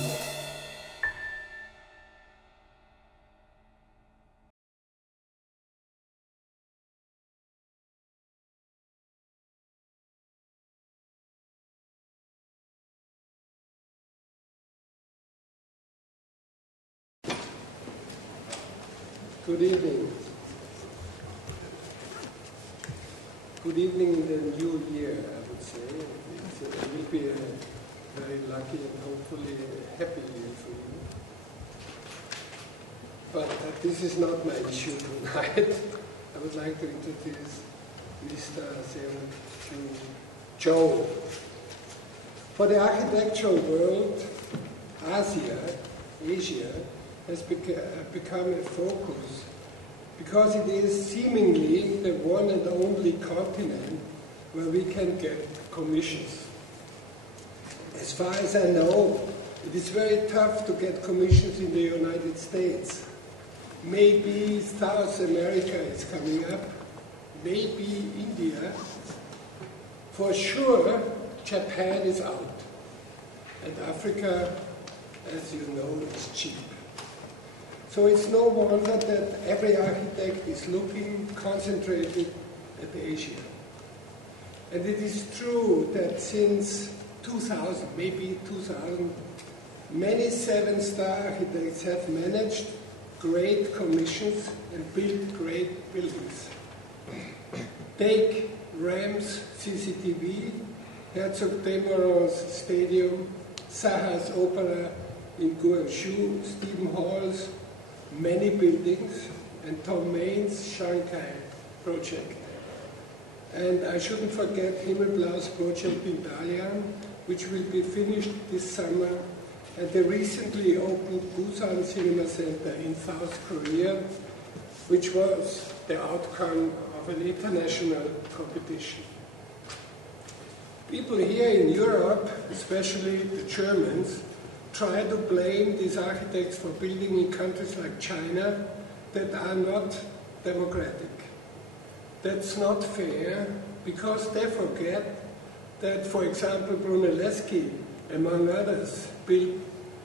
Good evening. Good evening in the new year, I would say. It will be a very lucky and hopefully happy year for you. But this is not my issue tonight. I would like to introduce Mr. Seungkoo. For the architectural world, Asia has become a focus because it is seemingly the one and only continent where we can get commissions. As far as I know, it is very tough to get commissions in the United States. Maybe South America is coming up, maybe India. For sure, Japan is out. And Africa, as you know, is cheap. So it's no wonder that every architect is looking concentrated at Asia. And it is true that since 2000, maybe 2000, many 7-star architects have managed great commissions and built great buildings. Take Rams CCTV, Herzog Demeron's Stadium, Saha's Opera in Guangzhou, Stephen Hall's many buildings, and Tom Main's Shanghai project. And I shouldn't forget Himmelblau's project in Dalian, which will be finished this summer, and the recently opened Busan Cinema Center in South Korea, which was the outcome of an international competition. People here in Europe, especially the Germans, try to blame these architects for building in countries like China that are not democratic. That's not fair, because they forget that, for example, Brunelleschi, among others, built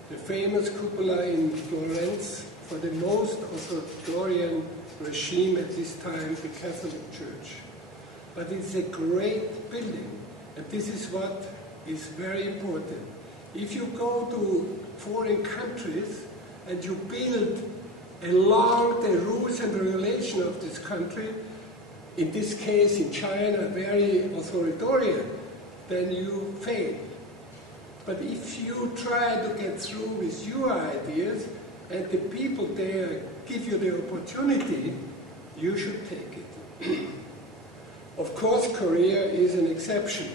the famous cupola in Florence for the most authoritarian regime at this time, the Catholic Church. But it's a great building, and this is what is very important. If you go to foreign countries and you build along the rules and regulation of this country, in this case in China, very authoritarian, then you fail. But if you try to get through with your ideas and the people there give you the opportunity, you should take it. Of course, Korea is an exception.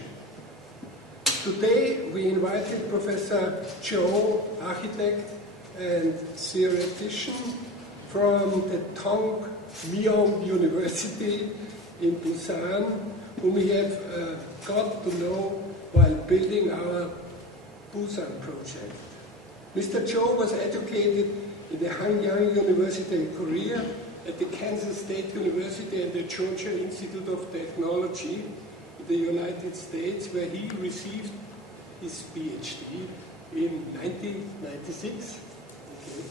Today we invited Professor Cho, architect and theoretician from the Tong Myong University in Busan, whom we have got to know while building our Busan project. Mr. Cho was educated in the Hanyang University in Korea, at the Kansas State University and the Georgia Institute of Technology in the United States, where he received his PhD in 1996. Okay.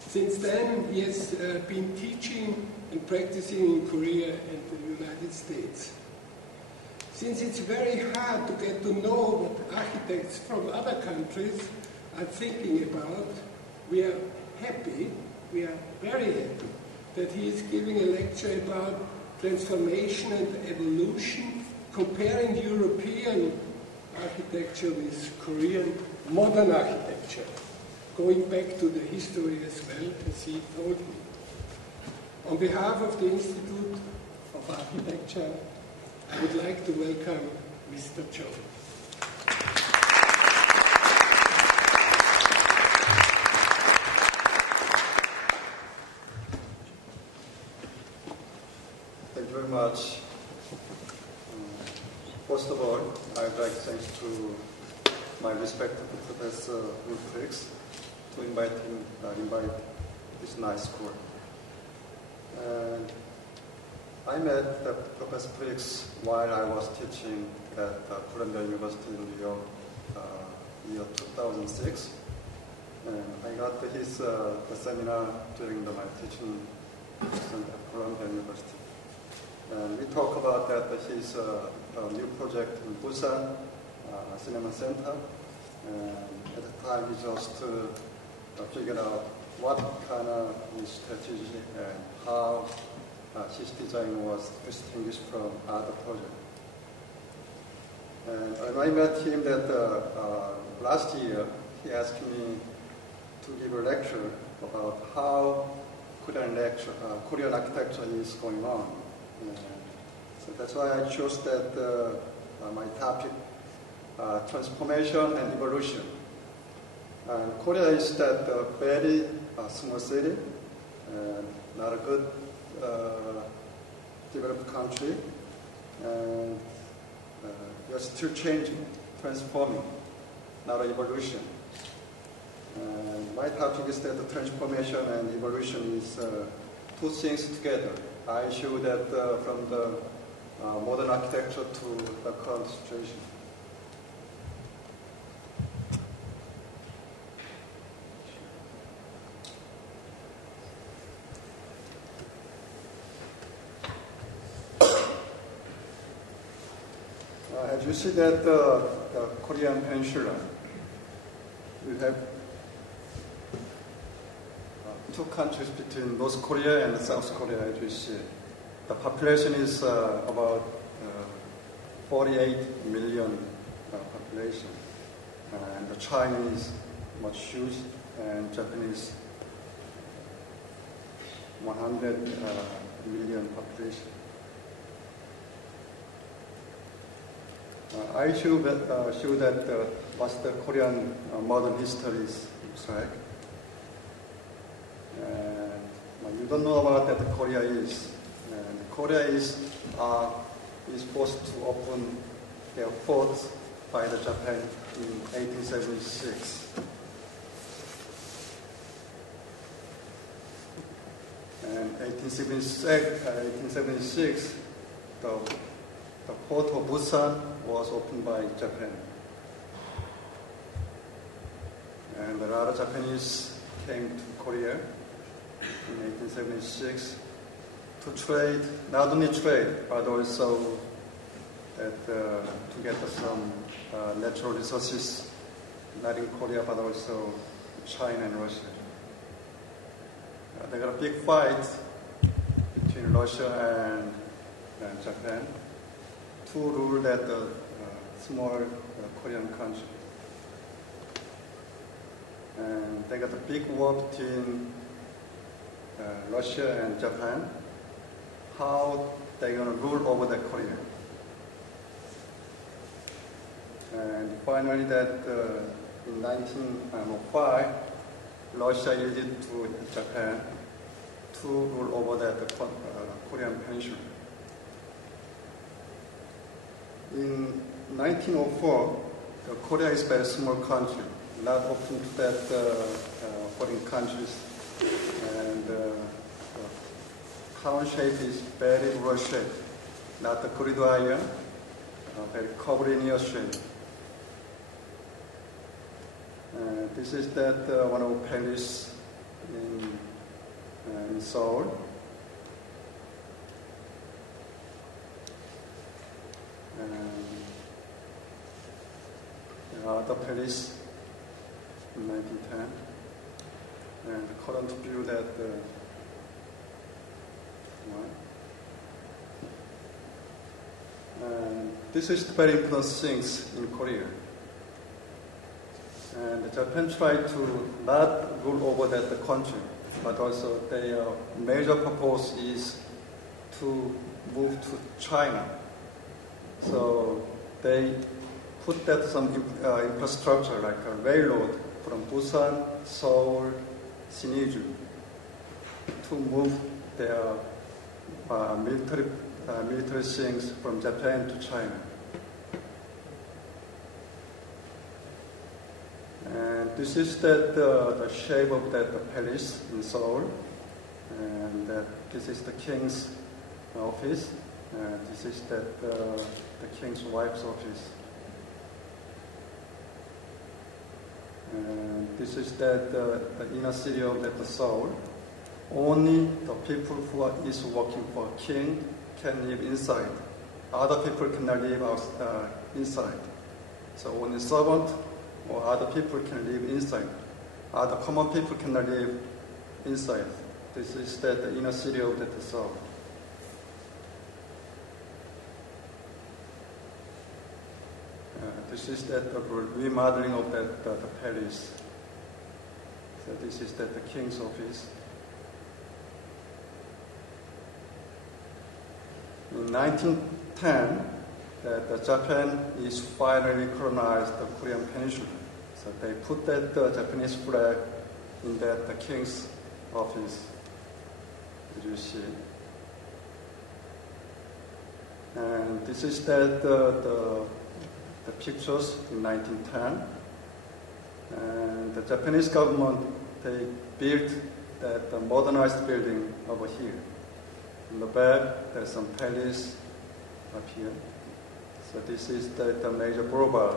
Since then, he has been teaching and practicing in Korea and the United States. Since it's very hard to get to know what architects from other countries are thinking about, we are very happy that he is giving a lecture about transformation and evolution, comparing European architecture with Korean modern architecture, going back to the history as well, as he told me. On behalf of the Institute of Architecture, I would like to welcome Mr. Cho. Thank you very much. First of all, I would like to thank to my respected Professor Ulrich to invite this nice school. And I met Professor Ulrich while I was teaching at Columbia University in New York, year 2006. I got his the seminar during my teaching at Columbia University. And we talk about that his new project in Busan, Cinema Center. And at the time, he just figured out what kind of strategy and how his design was distinguished from other projects. And when I met him last year, he asked me to give a lecture about how Korean architecture is going on. So that's why I chose that my topic, transformation and evolution. And Korea is that very small city, not a good developed country, and we are still changing, transforming, not an evolution. And my topic is that the transformation and evolution is two things together. I show that from the modern architecture to the current situation. As you see that the Korean peninsula, we have two countries between North Korea and South Korea, as you see. The population is about 48 million population, and the China is much huge, and Japanese 100 million population. I show that what's the Korean modern history looks like. And you don't know about that Korea is. And Korea is supposed to open their fort by the Japan in 1876. And 1876, the port of Busan was opened by Japan. And a lot of Japanese came to Korea in 1876 to trade, not only trade, but also to get some natural resources, not in Korea, but also China and Russia. They got a big fight between Russia and Japan to rule that small Korean country. And they got a big war between Russia and Japan, how they're going to rule over the Korea. And finally that in 1905, Russia yielded to Japan to rule over that Korean peninsula. In 1904, Korea is a very small country, not open to that foreign countries, and town shape is very rural shape, not the corridor, very curvilinear shape. This is that one of the palace in Seoul. The palace in 1910, and the current view that and this is the very important things in Korea. And Japan tried to not rule over that country, but also their major purpose is to move to China. So they put that some infrastructure like a railroad from Busan, Seoul, Siniju to move their military things from Japan to China. And this is that the shape of that palace in Seoul, and this is the king's office, and this is that the king's wife's office. And this is that the inner city of that Seoul. Only the people who is working for king can live inside. Other people cannot live inside. So only servant or other people can live inside. Other common people cannot live inside. This is the inner city of the Seoul. This is the remodeling of the palace. So this is the king's office. In 1910, Japan is finally colonized the Korean peninsula. So they put that Japanese flag in the king's office, as you see. And this is the pictures in 1910. And the Japanese government, they built that modernized building over here. In the back, there's some palace up here. So this is the major boulevard.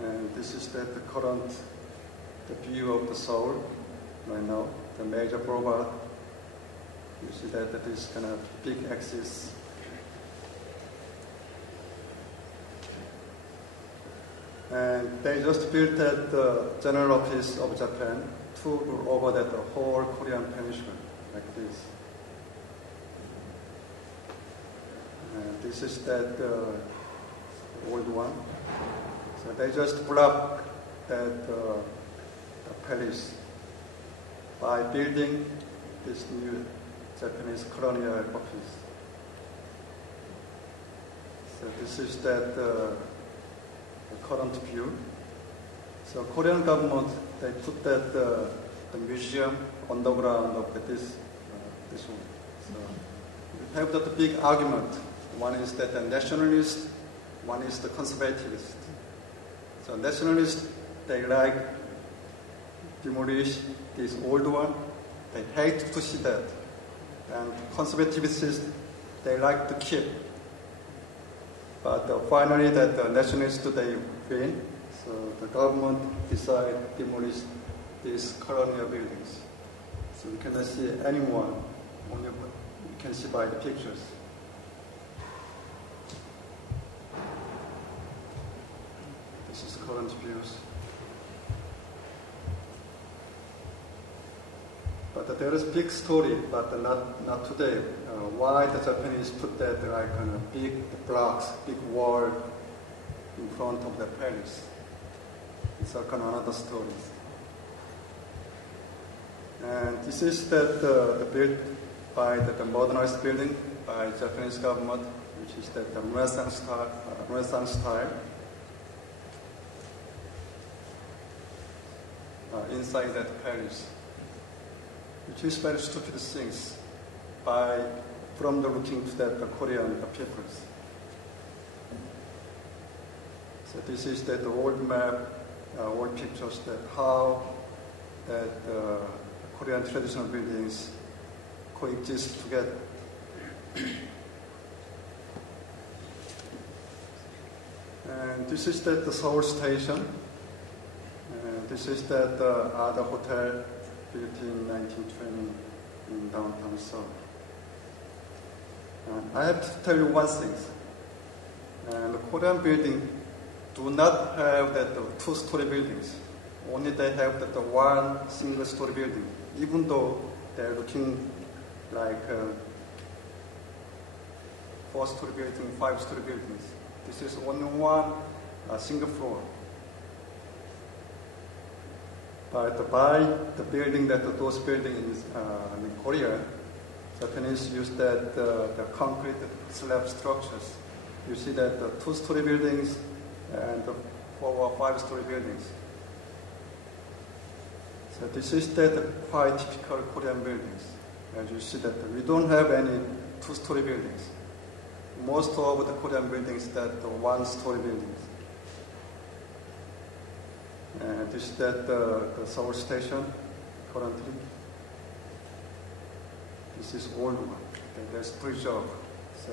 And this is the current view of the Seoul right now, the major boulevard. You see that is kind of big axis. And they just built the general office of Japan to rule over the whole Korean peninsula, like this. And this is that old one. So they just blocked that the palace by building this new Japanese colonial office. So this is that the current view. So Korean government, they put that the museum underground of this one. So we have that big argument. One is that the nationalist, one is the conservativist. So nationalists, they like demolish this old one. They hate to see that. And conservativists, they like to keep. But finally, that the nationalists, they win. So the government decided to demolish these colonial buildings. So you cannot see anyone, only you can see by the pictures. This is current views. But there is big story, but not today. Why the Japanese put that like kind of big blocks, big wall in front of the palace? It's like another story. And this is that built by the modernized building by Japanese government, which is that the Renaissance style. Inside that palace, which is very stupid things from the looking to the Korean peoples. So this is the old map, old pictures that how that Korean traditional buildings coexist together. And this is the Seoul station. This is that other hotel built in 1920 in downtown Seoul. And I have to tell you one thing. The Korean building do not have that two-story buildings. Only they have that one single-story building, even though they're looking like four-story building, five-story buildings. This is only one single floor. But by the building those buildings in Korea, Japanese use that the concrete slab structures. You see that the two-story buildings and the four or five-story buildings. So this is the quite typical Korean buildings. As you see that we don't have any two-story buildings. Most of the Korean buildings that the one-story buildings. And this is that the Seoul station currently. This is old one. Okay, there's preserved. So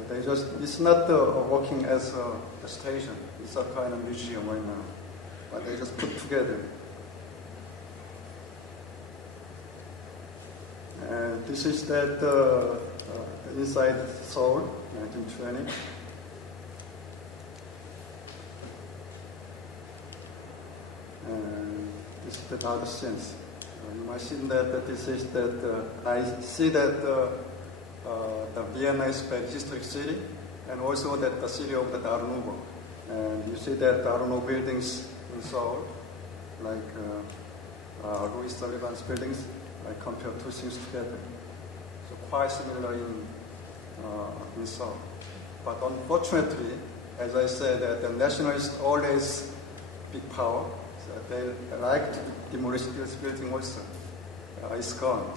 it's not working as a station. It's a kind of museum right now. But they just put together. And this is that inside Seoul, 1920. And this is the other scenes. You might see that this is that I see that the Vienna is a historic city, and also that the city of the Art Nouveau. And you see that the Art Nouveau buildings in Seoul, like Louis Sullivan's buildings. I compare two things together. So quite similar in Seoul. But unfortunately, as I said, that the nationalists always big power. So they like to demolish this building also. It's gone.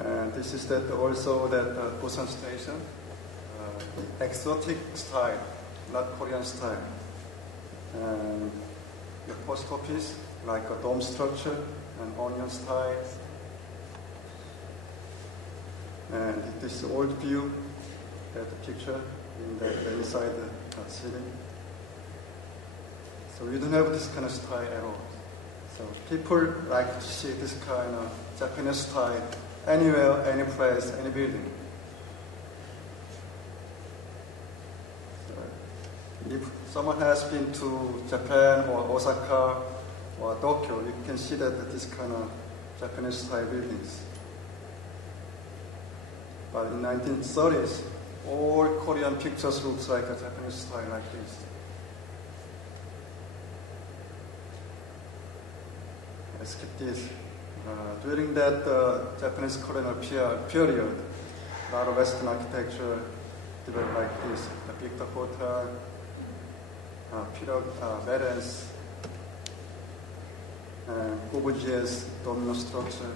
And this is that also that Busan station, exotic style, not Korean style. And the post office, like a dome structure and onion style. And this old view, that picture in the inside the city. So we don't have this kind of style at all. So people like to see this kind of Japanese style anywhere, any place, any building. So if someone has been to Japan or Osaka or Tokyo, you can see that this kind of Japanese style buildings. But in 1930s, all Korean pictures looks like a Japanese style like this. I skip this. During that Japanese colonial period, a lot of Western architecture developed like this. The Victor Hotel, Meren's, Corbusier's domino structure.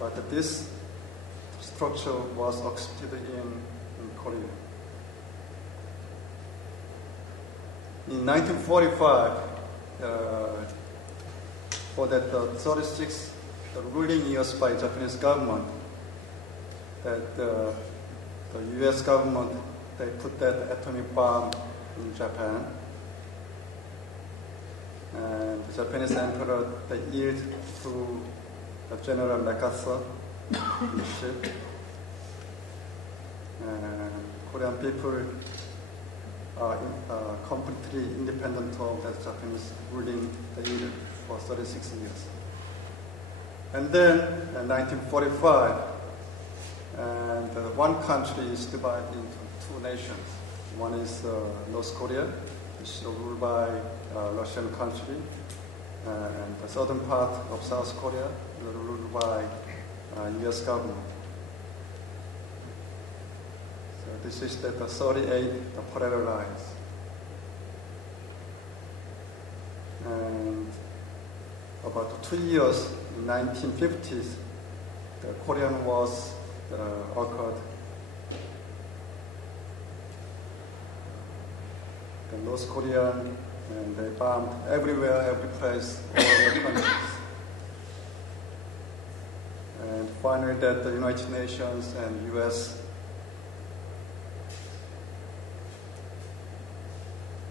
But this structure was accepted in Korea. In 1945, for that 36 the ruling years by Japanese government, that the U.S. government, they put that atomic bomb in Japan. And the Japanese emperor, they yield to the General MacArthur in the ship. And Korean people are completely independent of the Japanese ruling the year for 36 years. And then in 1945, and one country is divided into two nations. One is North Korea, which is ruled by Russian country, and the southern part of South Korea is ruled by U.S. government. So this is the 38 the parallel lines. And about 2 years in 1950s, the Korean Wars occurred. The North Korean, and they bombed everywhere, every place, all over the countries. And finally, that the United Nations and U.S.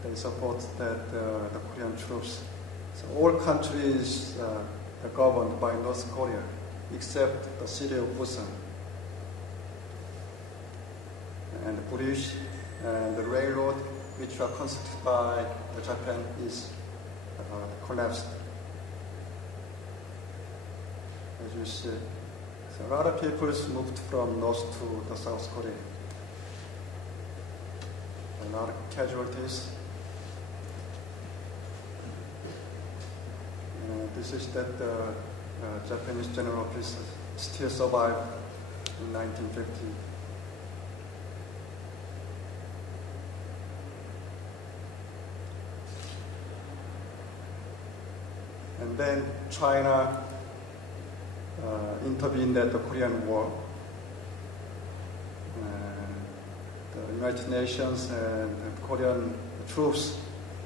they support that the Korean troops. So all countries are governed by North Korea, except the city of Busan. And the bridge and the railroad, which are constructed by Japan, is collapsed. As you see, so a lot of people moved from North to the South Korea. A lot of casualties. This is that Japanese general officer still survived in 1950. And then China intervened at the Korean War. The United Nations and the Korean troops,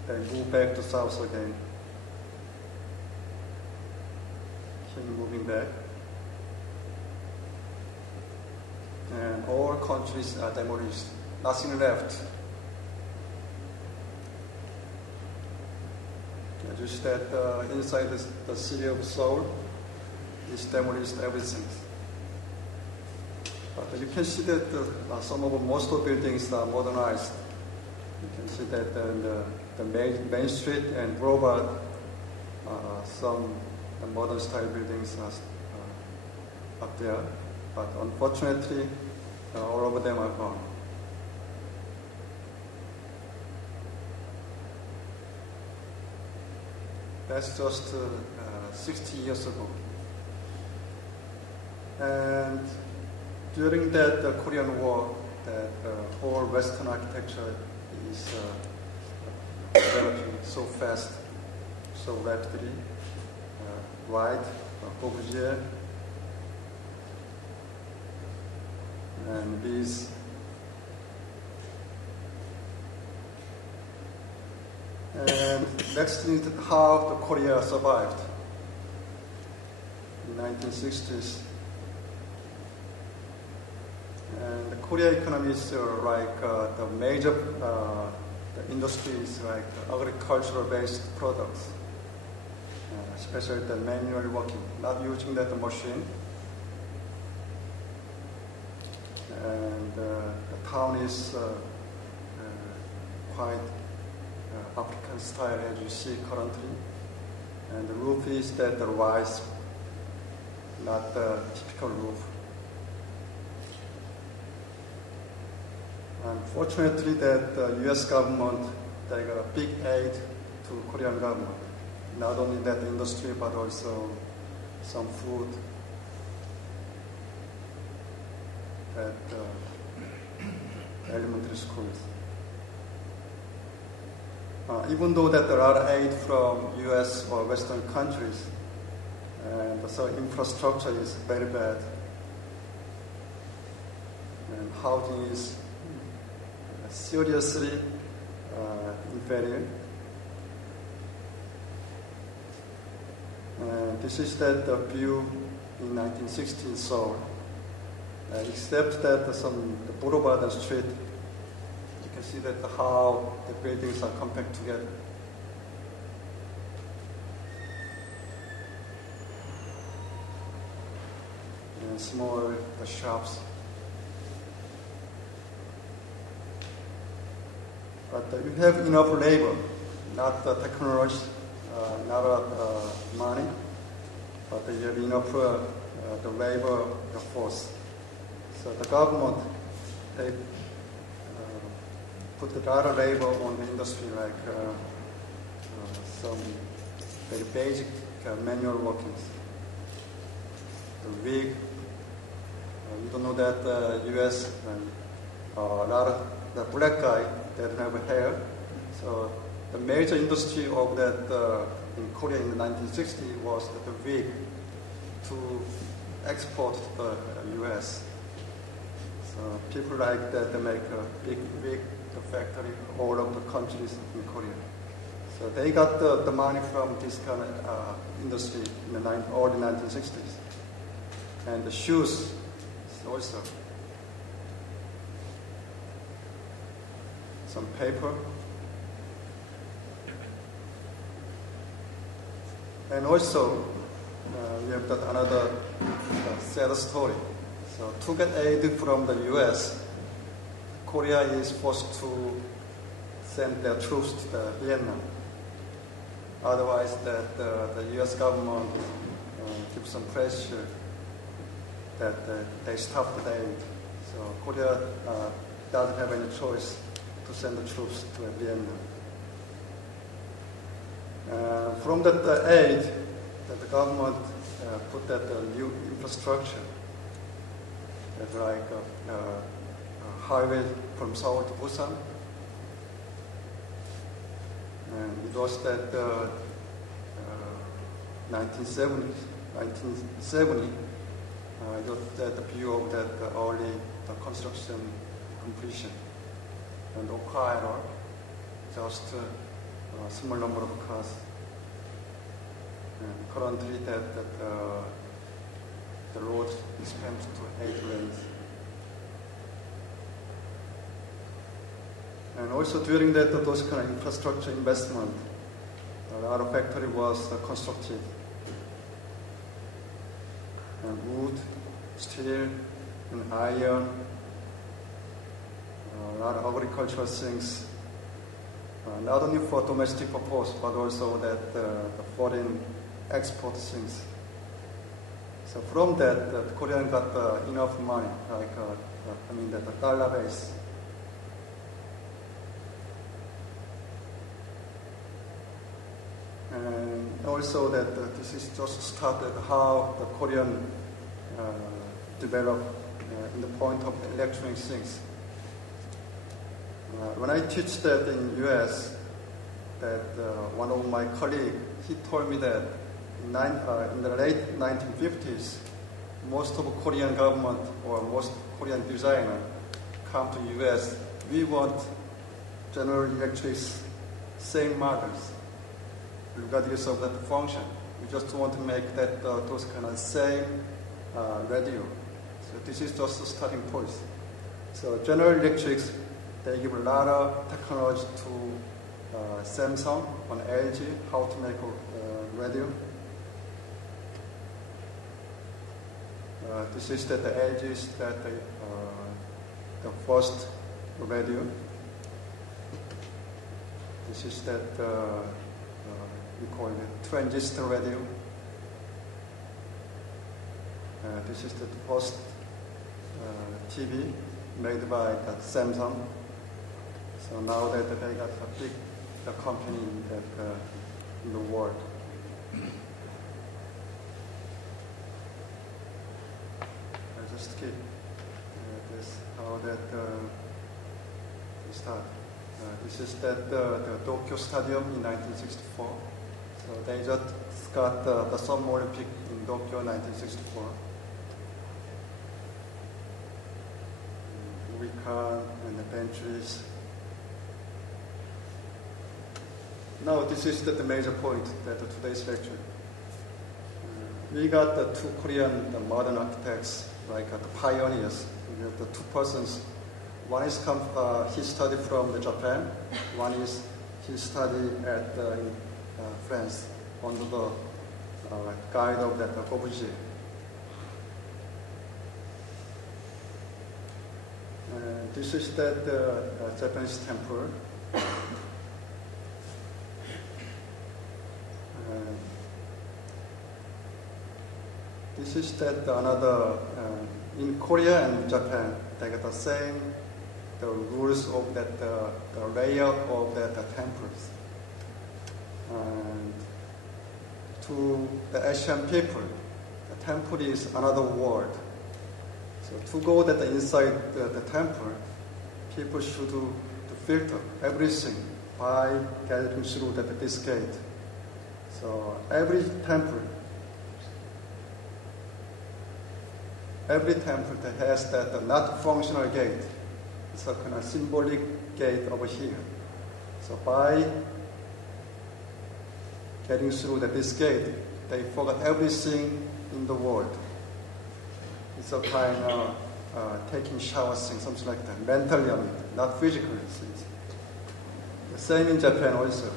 they moved back to South again. Moving back. and all countries are demolished. Nothing left. You see that inside the city of Seoul is demolished everything. But you can see that some of most of the buildings are modernized. You can see that the main street and Boulevard, some modern style buildings are up there. But unfortunately, all of them are gone. That's just 60 years ago. And during that Korean War, that whole Western architecture is developing so fast, so rapidly. White, Corbusier, and these. And next thing is how the Korea survived in 1960s. And the Korea economy is like the major the industry is like agricultural-based products, especially the manual working, not using that machine. And the town is quite African style, as you see currently. And the roof is that the rice, not the typical roof. Unfortunately, that the U.S. government, they got a big aid to Korean government. Not only that industry, but also some food at elementary schools. Even though that there are aid from U.S. or Western countries, and so infrastructure is very bad, and housing is seriously inferior. This is that the view in 1960 Seoul. Except that the boulevard and street, you can see that how the buildings are compact together. And small the shops. But you have enough labor, not the technology, not money, but you have enough the labor, the force. So the government, they put a lot of labor on the industry, like some very basic manual workings. The wig, you don't know that the U.S. a lot of the black guy that have hair. So the major industry of that in Korea in the 1960s was the wig to export to the U.S. So people like that, they make a big wig factory all over the countries in Korea. So they got the money from this kind of industry in the early 1960s. And the shoes also. Some paper. And also, we have got another sad story. So to get aid from the U.S., Korea is forced to send their troops to Vietnam. Otherwise, that the U.S. government gives some pressure that they stop the aid. So Korea doesn't have any choice to send the troops to Vietnam. From that aid, that the government put that new infrastructure, that like highway from Seoul to Busan. And it was that 1970, it was the view of that early construction completion. And Okinawa, just a small number of cars. And currently the road expanded to 8 lanes. And also during that, those kind of infrastructure investment, a lot of factory was constructed. And wood, steel, and iron, a lot of agricultural things, not only for domestic purpose, but also that the foreign export things. So from that, the Korean got enough money, like the dollar base. And also that this is just started how the Korean developed in the point of electronic things. When I teach that in US, that one of my colleagues, he told me that in the late 1950s, most of Korean government or most Korean designer come to US. We want General Electric's same models, regardless of that function. We just want to make that those kind of same radio. So this is just a starting point. So General Electric, they give a lot of technology to Samsung and LG how to make a radio. This is that the LG's that the first radio. This is that we call it transistor radio. This is the first TV made by Samsung. So now that they got a big company in the world. I just keep this how that start. This is that the Tokyo Stadium in 1964. So they just got the Summer Olympic in Tokyo 1964. Huracan and the benches. Now this is the major point that today's lecture. We got the two Korean modern architects, like the pioneers. We have the two persons. One is he studied from Japan. One is he studied in France under the guide of that Globalization. This is that Japanese temple. This is that another in Korea and Japan. They got the same the rules of that the layout of that the temples. And to the Asian people, the temple is another world. So to go that inside the temple, people should to filter everything by getting through this gate. So every temple that has that not functional gate. It's a kind of symbolic gate over here. So by getting through this gate, they forgot everything in the world. It's a kind of taking showers thing, something like that, mentally, not physically. The same in Japan also.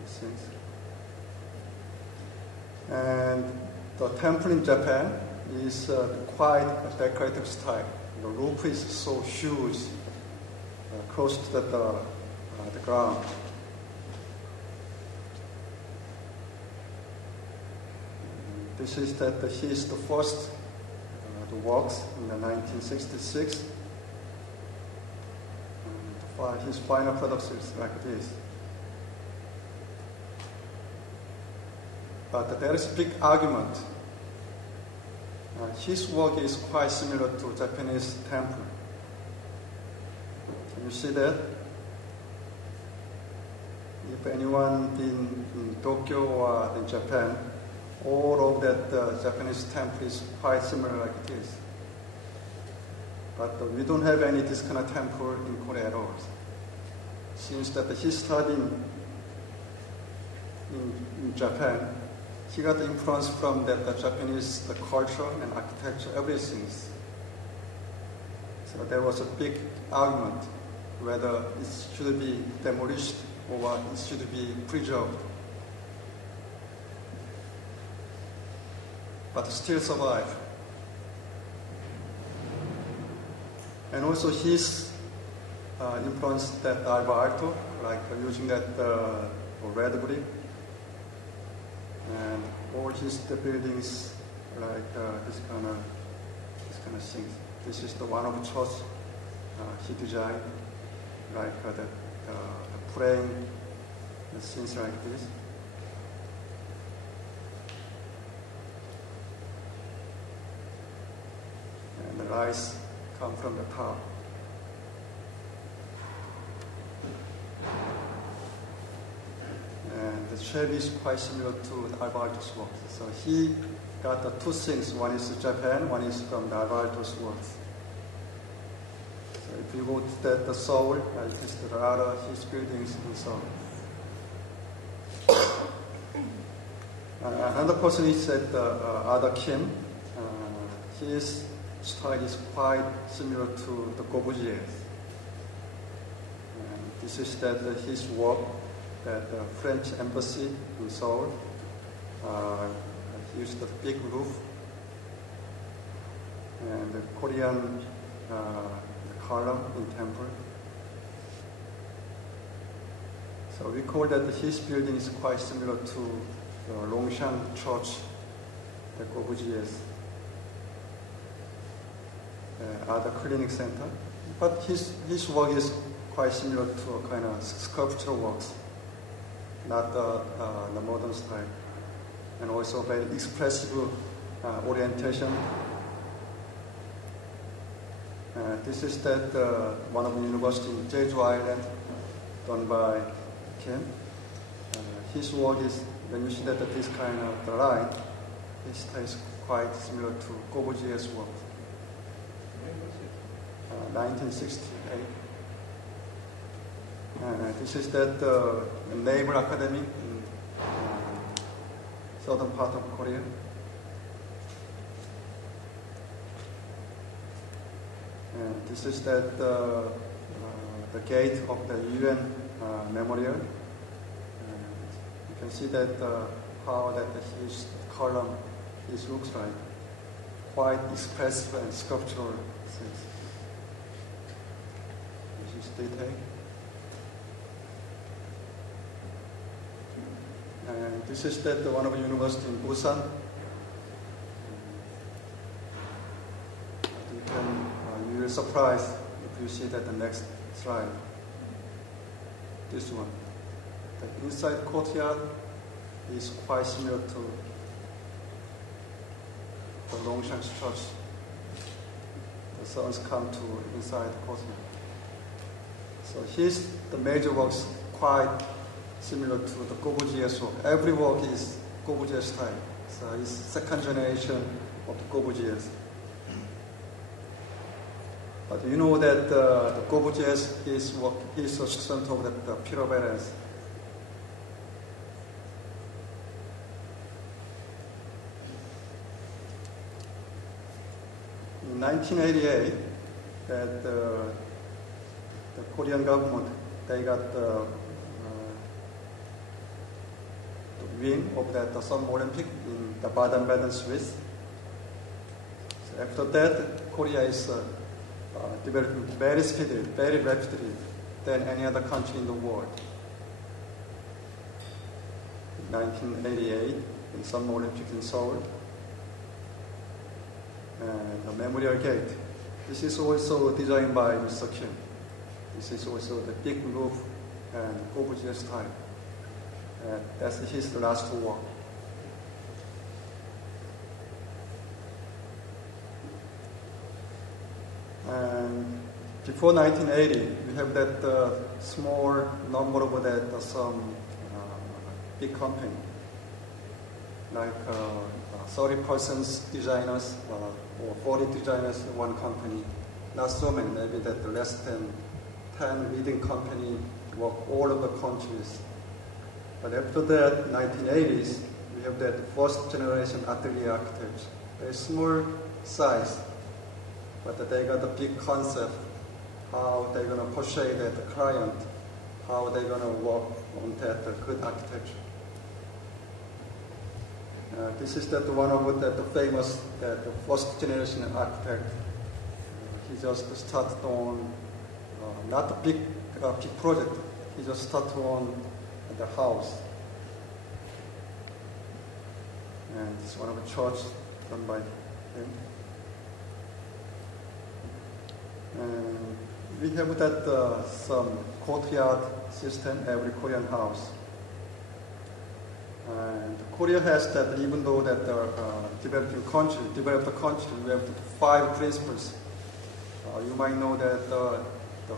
These things. And the temple in Japan is quite a decorative style. The roof is so huge, close to the ground. This is that he is the first the works in the 1966. His final products is like this. But there is a big argument. His work is quite similar to Japanese temple. Can you see that? If anyone in Tokyo or in Japan, all of that Japanese temple is quite similar like this. But we don't have any this kind of temple in Korea at all. Since that he studied in Japan, he got influence from that the Japanese culture and architecture, everything. So So there was a big argument whether it should be demolished or it should be preserved. But still survived. And also his influence that Alvarado, like using that red brick, and all his buildings like this kind of things. This is the one of the church he designed, like the praying, the scenes like this. And the lights come from the top. And the shape is quite similar to Alvarez's work. So he got the two things. One is Japan, one is from the Alvarez's works. So if you go to the Seoul, it is the other his buildings in Seoul. Another person is that Ada Kim. His style is quite similar to the Corbusier. This is that his work at the French embassy in Seoul. He used a big roof and the Korean column in temple. So we call that his building is quite similar to the Longshan Church, the Corbusier's other clinic center. But his work is quite similar to a kind of sculptural works, not the modern style. And also very expressive orientation. This is that one of the university in Jeju Island, done by Kim. His work is, when you see that this kind of the line, his style is quite similar to Corbusier's work. 1968. This is that Naval Academy in southern part of Korea. And this is that the gate of the UN memorial. You can see that how that his column looks like, quite expressive and sculptural things. This is detail. And this is that one of the university in Busan. You will surprise if you see that the next slide. This one. The inside courtyard is quite similar to the Longshan Church. The sons come to inside the courtyard. So the major works quite similar to the Corbusier's work. Every work is Corbusier style. So it's second generation of the Corbusier's. But you know that the Corbusier's his work, he's a student of the Peter Behrens. In 1988, that the Korean government, they got the win of that Summer Olympic in the Baden-Baden, Swiss. So after that, Korea is developing very speedily, very rapidly than any other country in the world. In 1988, in Summer Olympic in Seoul, and the Memorial Gate. This is also designed by Mr. Kim. This is also the big roof and Corbusier style. That's his last work. And before 1980, we have that small number of that some big company, like 30 persons designers or 40 designers in one company. Not so many, maybe that less than 10 leading company work all over countries. But after that, 1980s, we have that first generation atelier architecture, very small size. but they got a big concept, how they're going to portray that the client, how they're going to work on that good architecture. This is that one of the famous the first generation architect. He just started on not a big project. He just started on the house, and it's one of the church done by him. And we have that some courtyard system every Korean house. And Korea has that, even though that developed country, we have 5 principles. You might know that the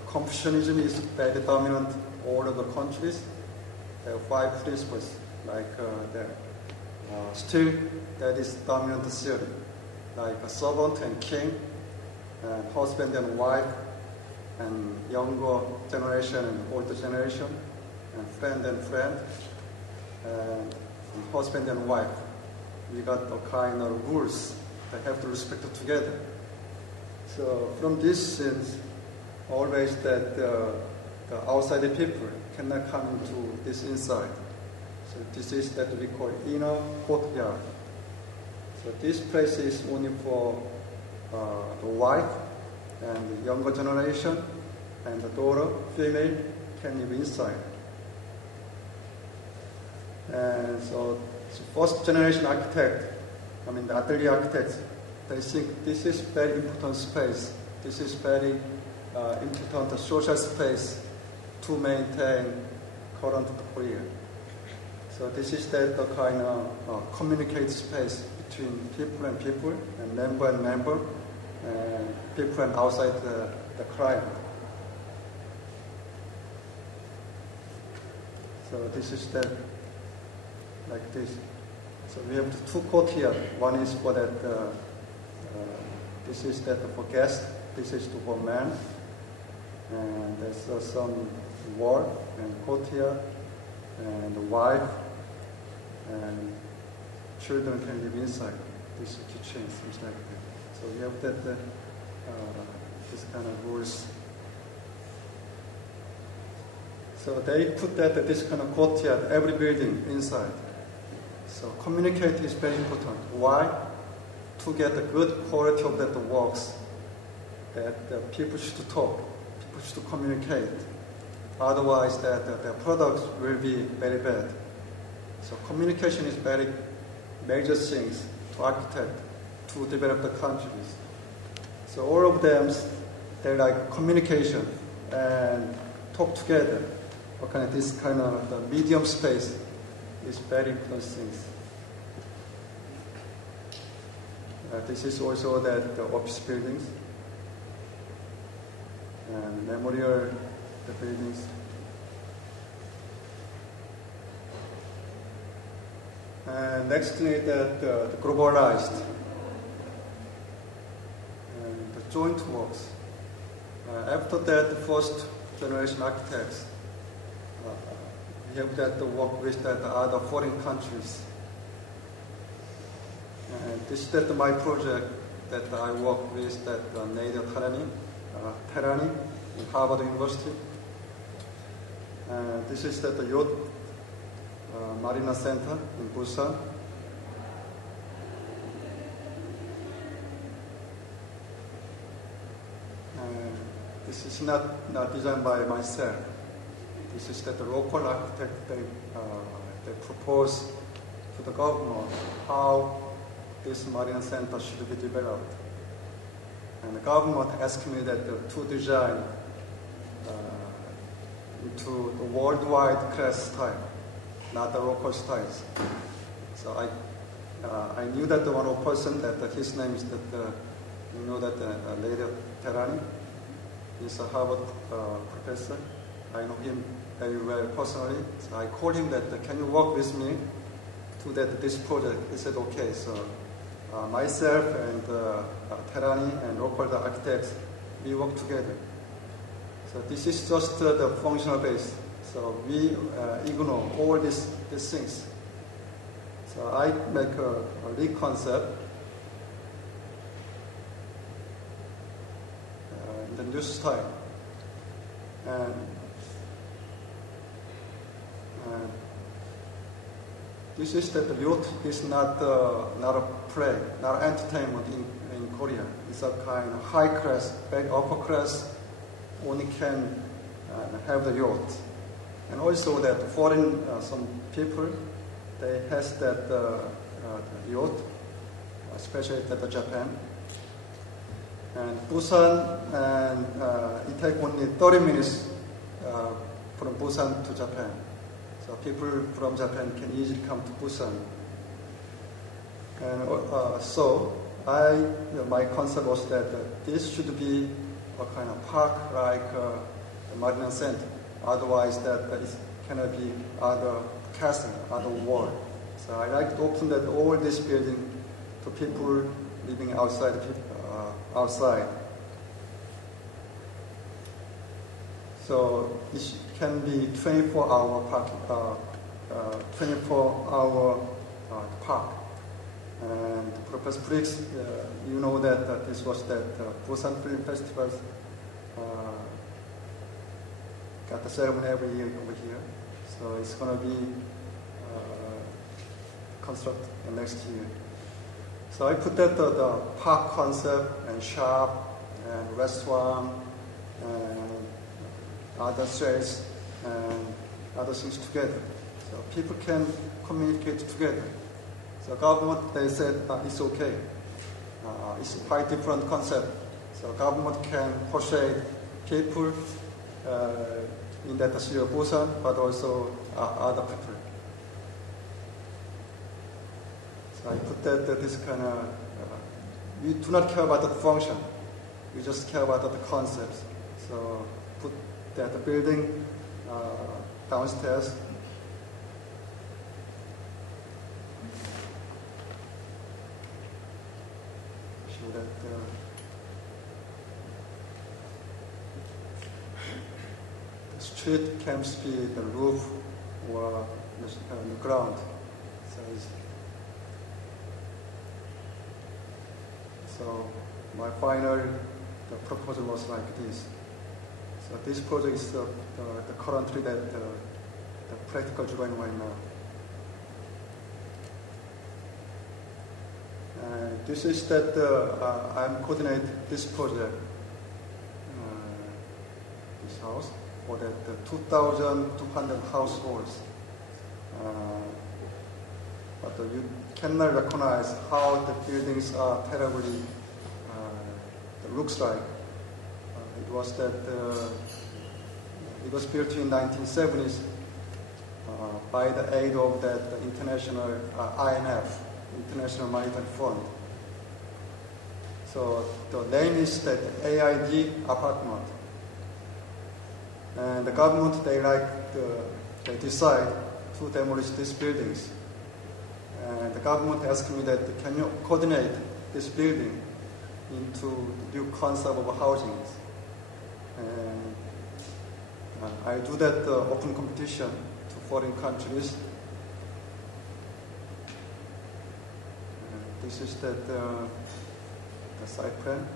Confucianism is very dominant all of the countries. There are 5 principles, like still that is dominant theory, like a servant and king, and husband and wife, and younger generation and older generation, and friend, and husband and wife. We got the kind of rules they have to respect together. So from this sense, always that the outside people cannot come into this inside. So this is that we call inner courtyard. So this place is only for the wife and the younger generation, and the daughter, female, can live inside. And so first generation architect, the atelier architects, they think this is very important space. This is very important social space to maintain current Korea. So this is the kind of communicate space between people, and member, and people and outside the client. So this is that, like this. So we have the 2 courtyard. One is for that, this is that for guests, this is for men. And there's some wall and courtyard, and the wife and children can live inside. This kitchen, things like that. So we have that, this kind of rules. So they put this kind of courtyard, every building inside. So communicate is very important. Why? To get a good quality of that works, that the people should talk, people should communicate. Otherwise, that the products will be very bad. So communication is very major things to architect, to develop the countries. So all of them, they like communication and talk together. This kind of the medium space is very important things. This is also that the office buildings and memorial the buildings. And next thing is that the globalized and the joint works. After that, the first generation architects, we have that work with that other foreign countries. And this is that my project that I work with that Nader Terani in Harvard University. This is that the Yacht Marina Center in Busan. This is not designed by myself. This is that the local architect, they propose to the government how this Marina Center should be developed. And the government asked me that to design into the worldwide class style, not the local styles. So I knew that the one person that his name is that Nader Terani. He's a Harvard professor. I know him very well personally. So I called him that, can you work with me to this project? He said, okay. So myself and Terani and local architects, we work together. So this is just the functional base. So we ignore all these things. So I make a lead concept. Busan style. And this is that the yacht is not a play, not entertainment in Korea. It's a kind of high class, very upper class, only can have the yacht. And also that foreign, some people, they has that yacht, especially at Japan. And Busan, and it takes only 30 minutes from Busan to Japan. So people from Japan can easily come to Busan. And so my concept was that this should be a kind of park like the Marina Center. Otherwise, that it cannot be other castle, other wall. So I like to open that all this building to people living outside. Outside. So it can be 24-hour park, 24-hour park. And Professor Briggs, you know that this was that Busan Film Festival got the ceremony every year over here. So it's going to be constructed next year. So I put that the park concept and shop and restaurant and other sales and other things together. So people can communicate together. So government, they said it's okay. It's a quite different concept. So government can persuade people in that city of Busan, but also other people. So I put that this kind of, we do not care about the function, we just care about the concepts. So put that building downstairs. Show that the street can be the roof or the ground. So my final proposal was like this. So this project is the currently the practical drawing right now. And this is that I'm coordinating this project, this house, for that 2,200 households. But you cannot recognize how the buildings are terribly looks like. It was that it was built in 1970s by the aid of that international IMF, International Monetary Fund. So the name is that AID apartment, and the government they decide to demolish these buildings. And the government asked me that, can you coordinate this building into the new concept of housing? And I do that open competition to foreign countries. And this is the site plan.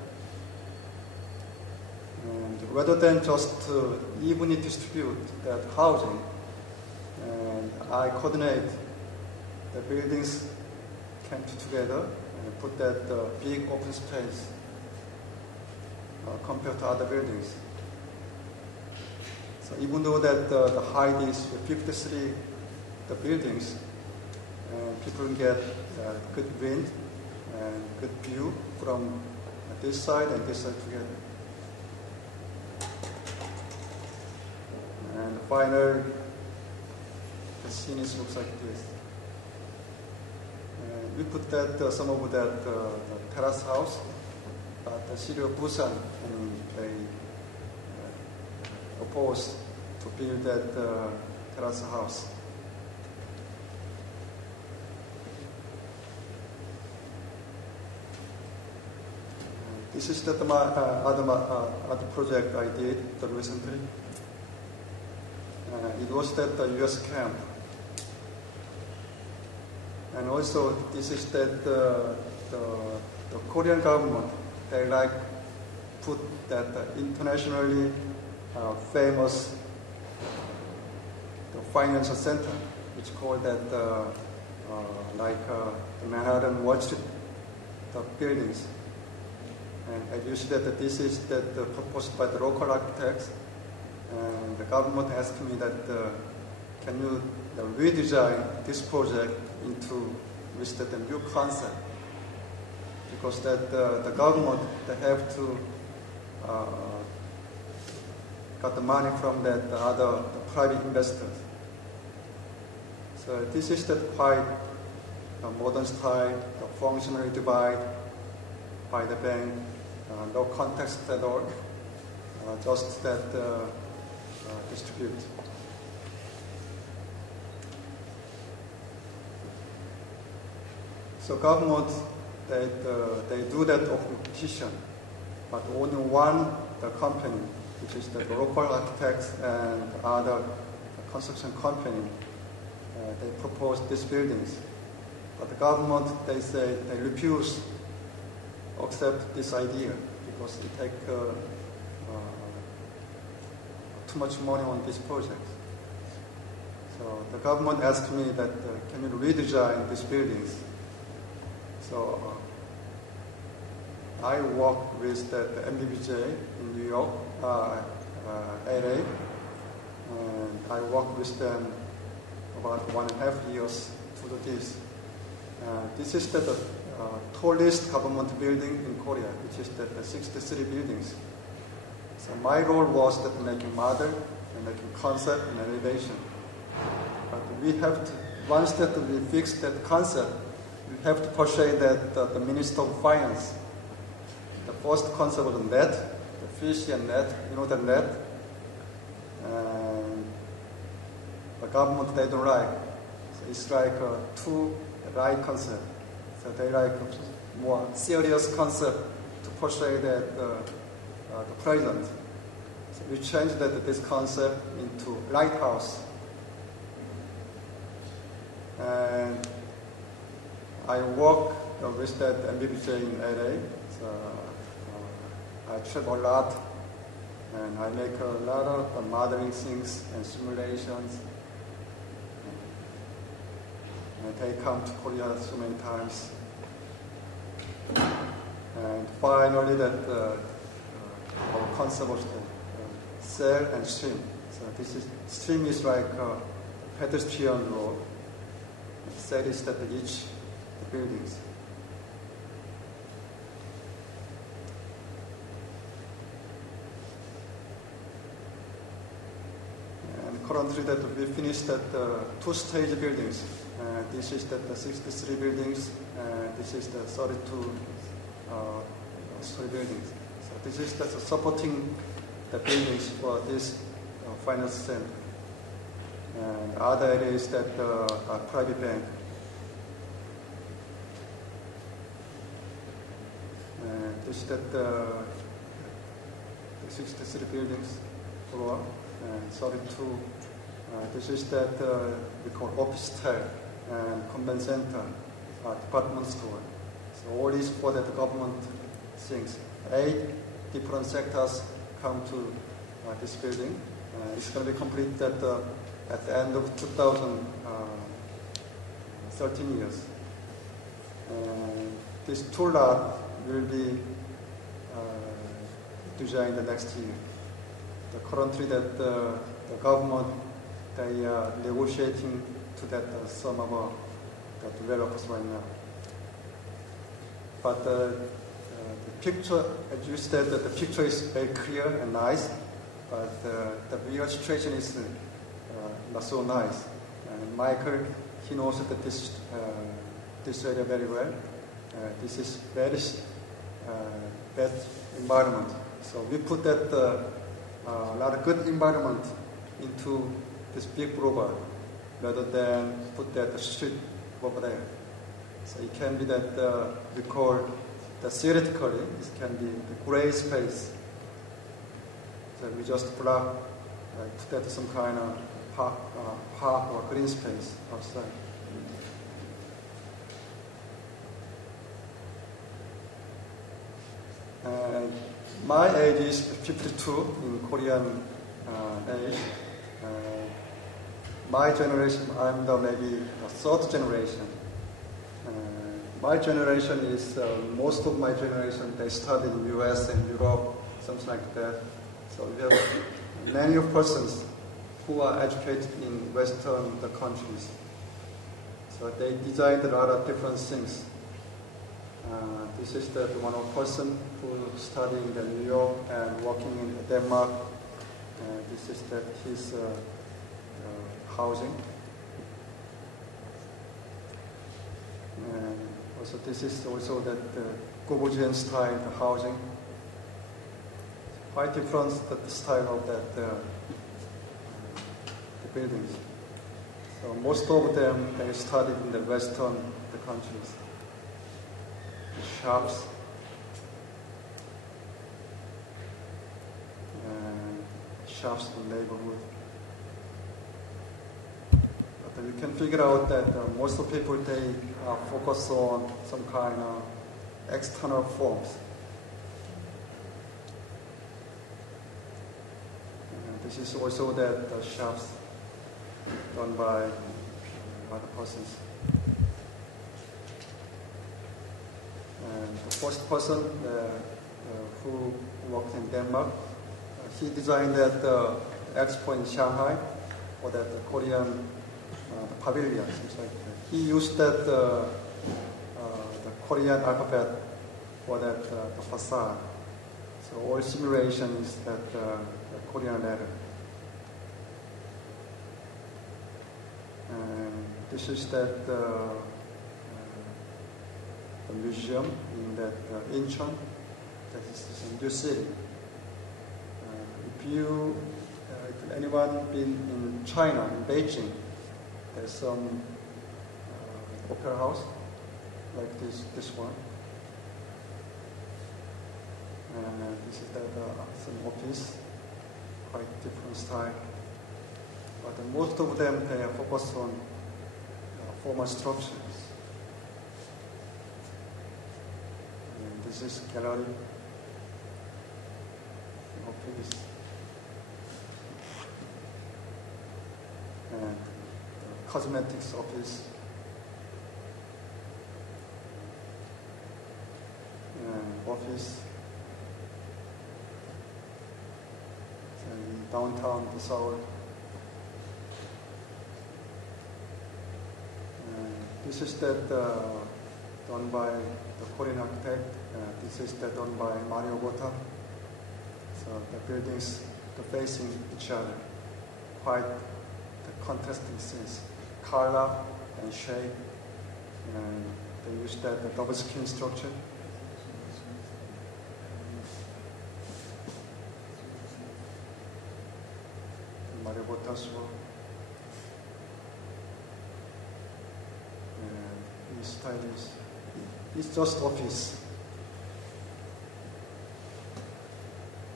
And rather than just evenly distribute that housing, and I coordinate the buildings came together and put that big open space compared to other buildings. So even though that the height is 53 the buildings, and people get good wind and good view from this side and this side together. And finally, the scene looks like this. We put that some of that terrace house at the city of Busan, and they opposed to build that terrace house. This is that other project I did recently. It was that the U.S. camp. And also, this is that the Korean government, they like put that internationally famous the financial center, which called that the Manhattan Wall Street buildings. And as you see that this is proposed by the local architects, and the government asked me that can you redesign this project into with the new concept, because that the government they have to got the money from that the private investors. So this is that quite modern style, the functionally divided by the bank, no context at all, just that distribute. So government, they do that open competition, but only one the company, which is the local architects and other construction company, they propose these buildings. But the government, they say they refuse accept this idea because it takes too much money on this project. So the government asked me that can you redesign these buildings? So I worked with the MBBJ in New York, LA, and I worked with them about 1.5 years to do this. This is the tallest government building in Korea, which is the 63 buildings. So my role was that making model and making concept and elevation. But we have to, once that we fix that concept, we have to persuade that the Minister of Finance. The first concept was net, the fish and net, you know the net. And the government, they don't like. So it's like two right concept. So they like a more serious concept to persuade that the president. So we changed this concept into lighthouse. And I work with that MBBJ in LA. So I travel a lot, and I make a lot of modeling things and simulations. And they come to Korea so many times. And finally, that our concept was sail and stream. So this is stream is like a pedestrian road. Sail is that each the buildings. And currently, that we finished that two-stage buildings. This is the 63 buildings, and this is the 32 story buildings. So this is the supporting the buildings for this finance center. And other areas that are private bank. And this is that the 63 buildings floor, and 32. This is that we call office style and convention center, department store. So all is for the government things. 8 different sectors come to this building. It's going to be completed at the end of 2013 years. And this two lot will be designed the next year. Currently, that the government they are negotiating to that some of the developers right now. But the picture, as you said, that the picture is very clear and nice, but the real situation is not so nice. And Michael, he knows that this area very well. This is very bad environment. So we put that a lot of good environment into this big boulevard, rather than put that street over there. So it can be that we call the theoretically, it can be the gray space. So we just block, put that some kind of park or green space outside. And my age is 52 in Korean age. My generation, I'm the maybe third generation. My generation is, most of my generation, they studied in US and Europe, something like that. So we have many of persons who are educated in Western countries. So they designed a lot of different things. This is the one of person who studied in New York and working in Denmark. This is his housing. And also this is also the Globalization style housing. Quite different the style of the buildings. So most of them they studied in the Western countries. Shops and shops in the neighborhood. But you can figure out that most of the people they focus on some kind of external forms. This is also that the shops done by other persons. And the first person who worked in Denmark, he designed that expo in Shanghai for that Korean pavilion. Things like that. He used that the Korean alphabet for that the facade. So all simulation is that the Korean letter. And this is that the museum in that Incheon. That is a new city. If anyone been in China, in Beijing, there's some opera house like this one. And this is that some office, quite different style. But most of them they are focused on formal structures. And this is gallery, office, and cosmetics office, and office. In downtown Seoul. This is that done by the Korean architect. This is that done by Mario Gota. So the buildings are facing each other. Quite the contrasting scenes, color and shape. And they use that the double skin structure. Mario Gota's work. And his style is, it's just office.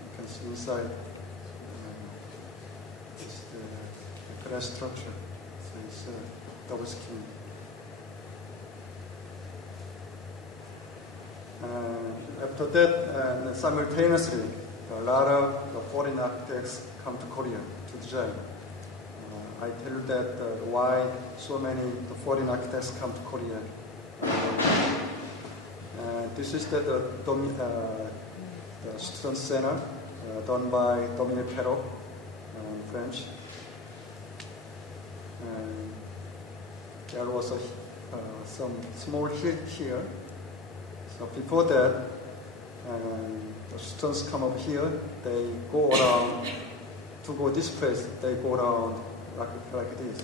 You can see inside it's the glass structure. So it's double skin. And after that, and simultaneously, a lot of the foreign architects come to Korea to design. I tell you that why so many the foreign architects come to Korea. This is the student center done by Dominique Perrault, French. And there was some small hill here. So before that, the students come up here, they go around, to go this place, they go around like this.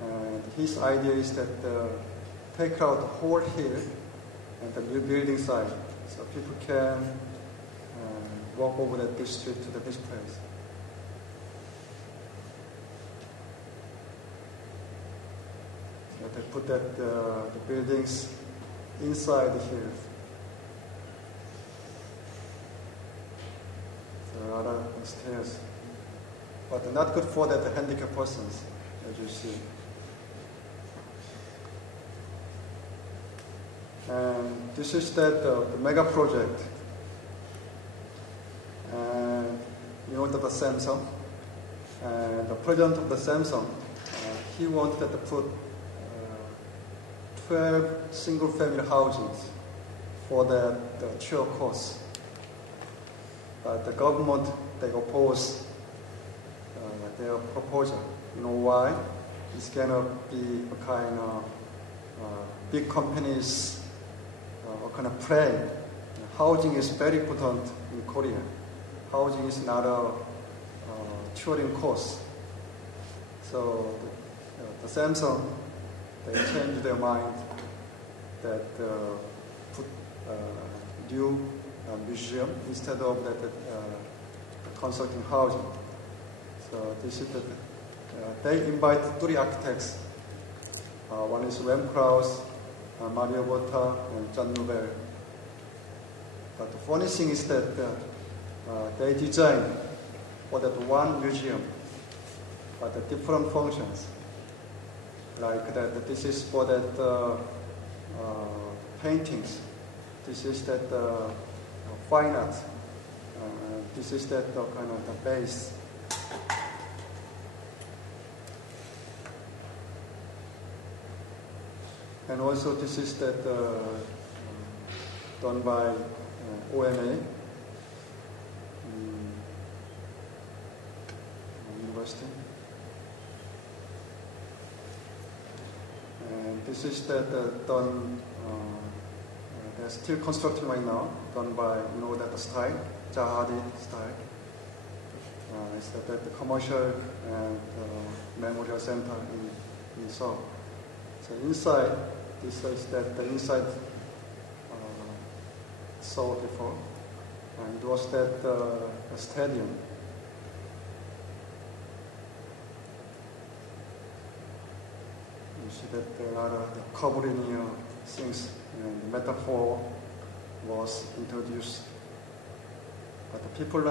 And his idea is that take out the whole hill and the new building site, so people can walk over that street to this place. So they put that the buildings inside the hill. There are other stairs, but not good for the handicapped persons, as you see. And this is that the mega project. president of the Samsung. And the president of the Samsung, he wanted to put 12 single-family housings for the tour course. But the government, they opposed their proposal. You know why? It's going to be a kind of big companies kind of play. Housing is very important in Korea. Housing is not a touring course. So the Samsung, they changed their mind that put new museum instead of that constructing housing. So this is they invite 3 architects. One is Rem Krauss, Mario Botta, and John Nobel. But the funny thing is that they designed for that one museum, but the different functions. Like that, this is for that paintings. This is that fine art. This is that kind of the base. And also this is that done by OMA University. And this is that done, they're still constructing right now, done by, you know, that the style, Jahadi style. It's that the commercial and memorial center in Seoul. So inside, this is that the inside saw before, and it was that a stadium. You see that there are the covering things, and the metaphor was introduced. But the people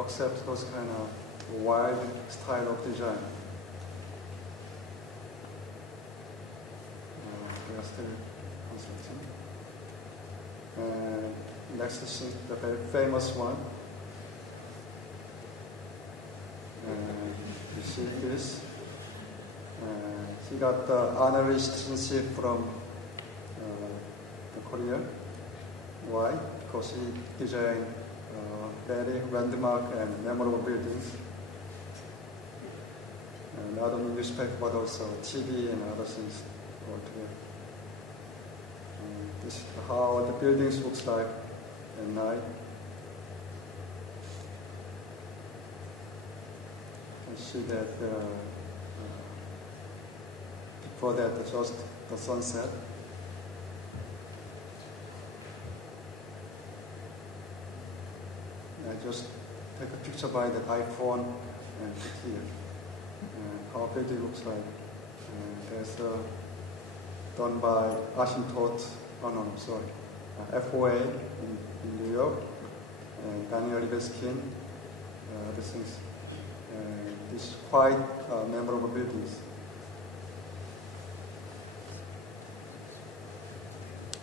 accept those kind of wild style of design. They are still constructing. And next is the very famous one. And you see this. He got the honorary citizenship from Korea. Why? Because he designed very landmark and memorable buildings. And not only newspaper, but also TV and other things altogether. This is how the buildings looks like at night. You can see that before that, just the sunset. I just take a picture by the iPhone and put here. And how big it looks like. And there's done by Asymptote, FOA in New York, and Daniel Ibeskin, these things. This is quite memorable buildings.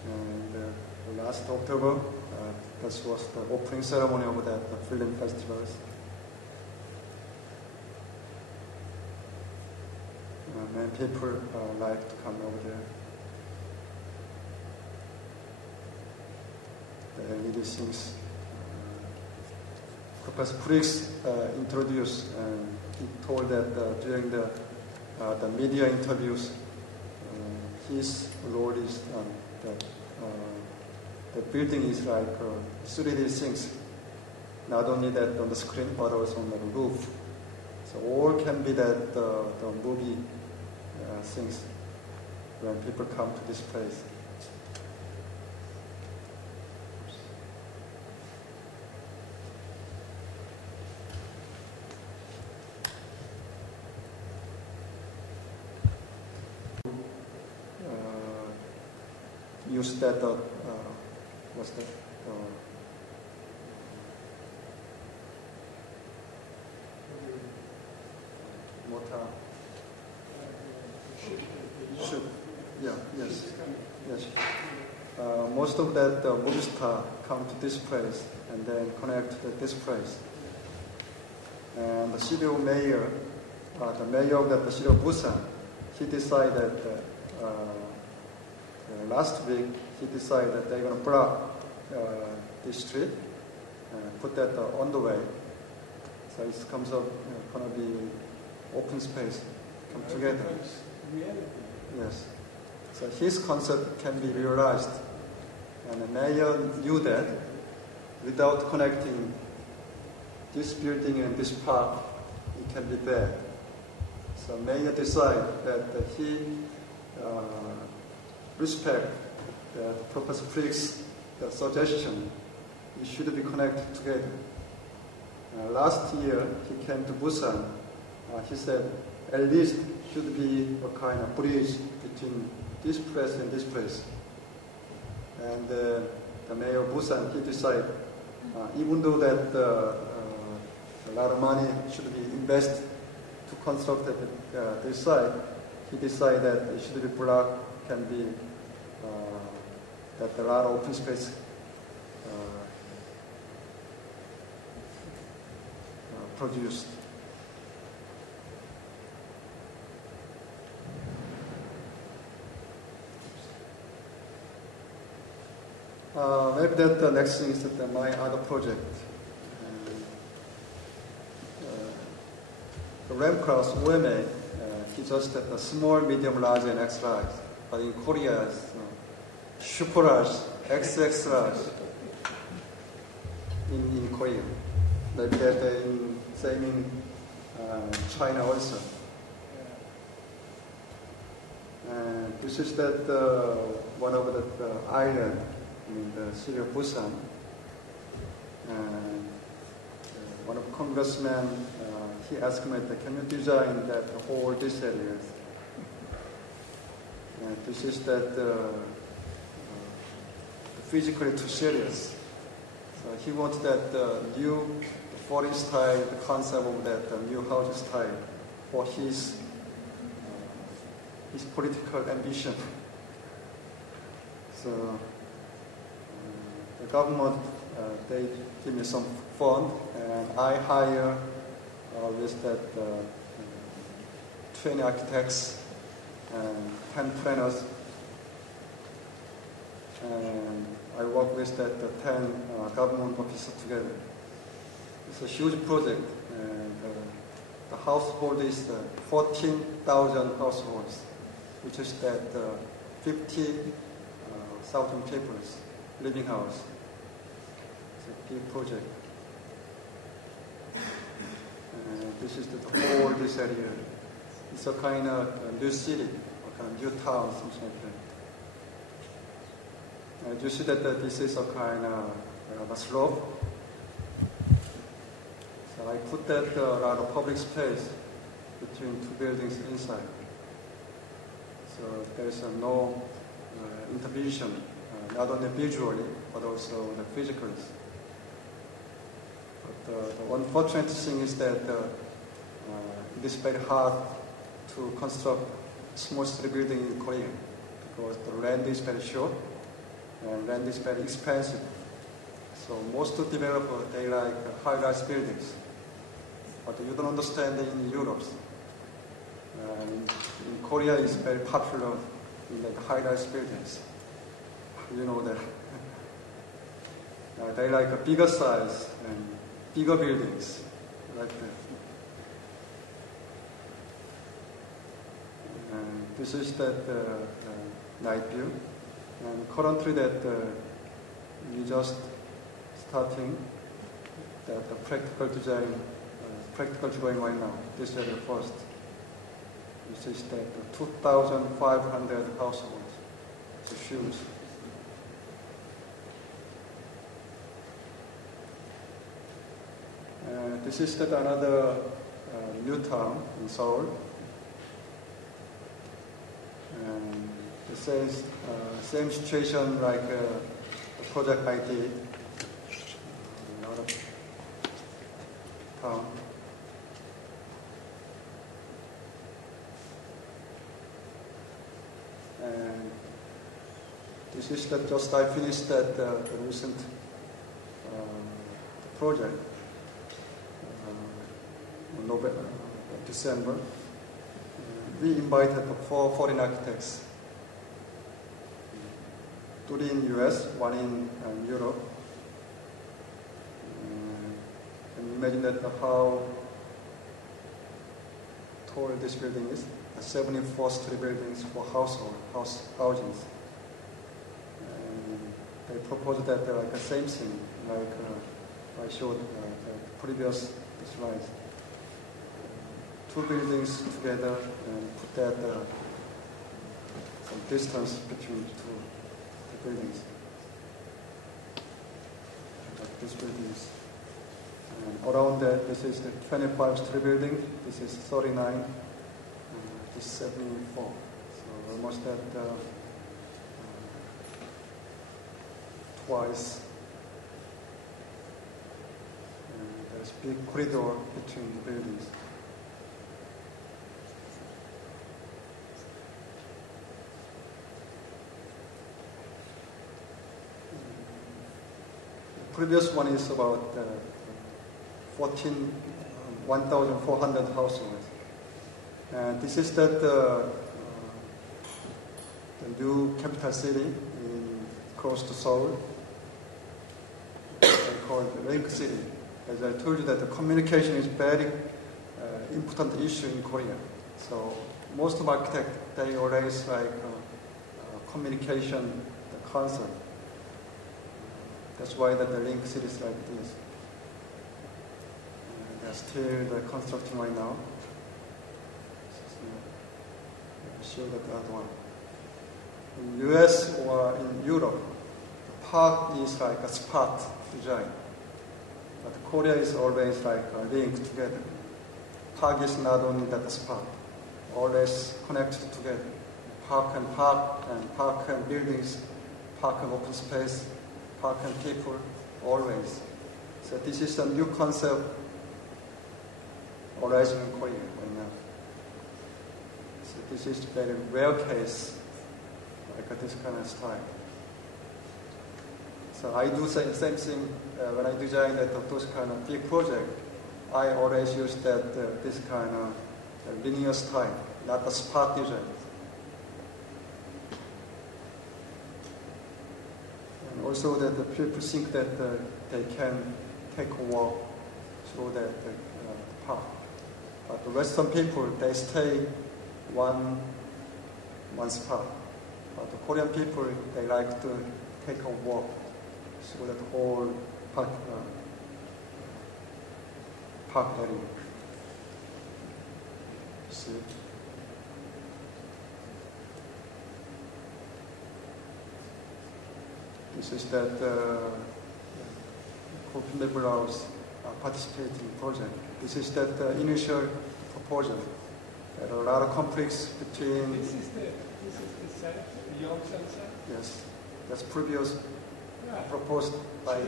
And last October, this was the opening ceremony of the film festivals. Many people like to come over there. The LED things. Professor Briggs introduced, and he told that during the media interviews, his role is that the building is like 3D things, not only that on the screen, but also on the roof. So all can be that the movie things when people come to this place. Use that, what's that? Mortar. Should. Yeah, yes. Yes. Most of that movie star come to this place and then connect to this place. And the city mayor, the mayor of the city of Busan, he decided last week, he decided that they're going to block this street, put that on the way. So it comes up, going to be open space, come together. Yes. So his concept can be realized. And the mayor knew that without connecting this building and this park, it can be bad. So mayor decided that he respect the Professor Frick's suggestion. It should be connected together. Last year, he came to Busan. He said, at least should be a kind of bridge between this place and this place. And the mayor of Busan, he decided, even though that a lot of money should be invested to construct this site, he decided that it should be blocked, can be that a lot of open space produced. Maybe that the next thing is that my other project. The RAM class OMA, he just that the small, medium, large, and X large. But in Korea, it's super large, XX large. In Korea, maybe that same in China also. And this is that one of the island in the city of Busan. And one of the congressmen, he asked me, can you design that whole this area? And this is that physically too serious. So he wants that new foreign style, the concept of that new house style for his political ambition. So the government, they give me some fund, and I hire with that 20 architects and 10 planners, and I work with that 10 government officers together. It's a huge project, and the household is 14,000 households, which is that 50,000 people living house. It's a big project. And this is the whole this area. It's a kind of new city, a kind of new town, something like that. And you see that this is a kind of a slope. So I put that a lot of public space between two buildings inside. So there's no intervention, not only visually, but also physically. But the unfortunate thing is that it is very hard to construct small city building in Korea because the land is very short and land is very expensive. So most of developers, they like high-rise buildings. But you don't understand it in Europe. In Korea, it's very popular in the high-rise buildings. You know that. They like a bigger size and bigger buildings, like that. And this is that night view. And currently that we just starting that the practical design, practical drawing right now. This area first. This is that 2,500 households. It's huge. This is that another new town in Seoul. And the same situation like the project I did. Another town. And this is that just I finished that the recent project. December. We invited 4 foreign architects, 3 in US, 1 in Europe. Can you imagine that how tall this building is? 74-story buildings for housings. And they proposed that like the same thing, like I showed the previous slides. 2 buildings together and put that some distance between the buildings. Like this building is. And around that, this is the 25-story building. This is 39. This is 74. So almost at twice. And there's a big corridor between the buildings. The previous one is about 1,400 households. And this is the new capital city close to Seoul. They call it Link City. As I told you that the communication is very important issue in Korea. So most of architects, they always like communication, the concept. That's why that the Link City is like this. They're still constructing right now. I'll show that other one. In US or in Europe, the park is like a spot design. But Korea is always like linked together. Park is not only that spot, always connected together. Park and buildings, park and open space, park and people, always. So this is a new concept arising in Korea right now. So this is a very rare case, like this kind of style. So I do the same thing when I design those kind of big projects. I always use this kind of linear style, not the spot design. And also that the people think that they can take a walk through the park. But the Western people, they stay one spot. But the Korean people, they like to take a walk through that whole park area. See? This is that Globalization participating project. This is that initial proposal. There are a lot of conflicts between. This is the center, the Yongsan Center? Yes, that's previous proposed by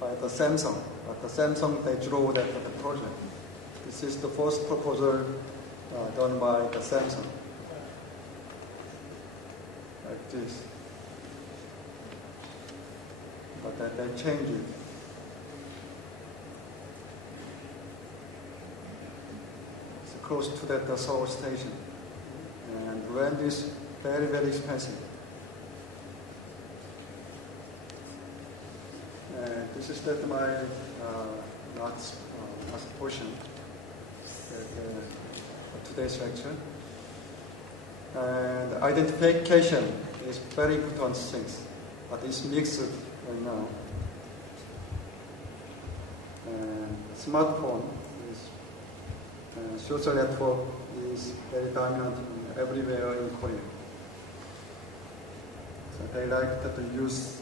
the Samsung. But the Samsung, they drew that for the project. This is the first proposal done by the Samsung. Like this. But they changed it. It's close to the Seoul station. And rent is very, very expensive. And this is my last portion of today's lecture. And identification is very important things, but it's mixed right now. And smartphone social network is very dominant everywhere in Korea. So they like to use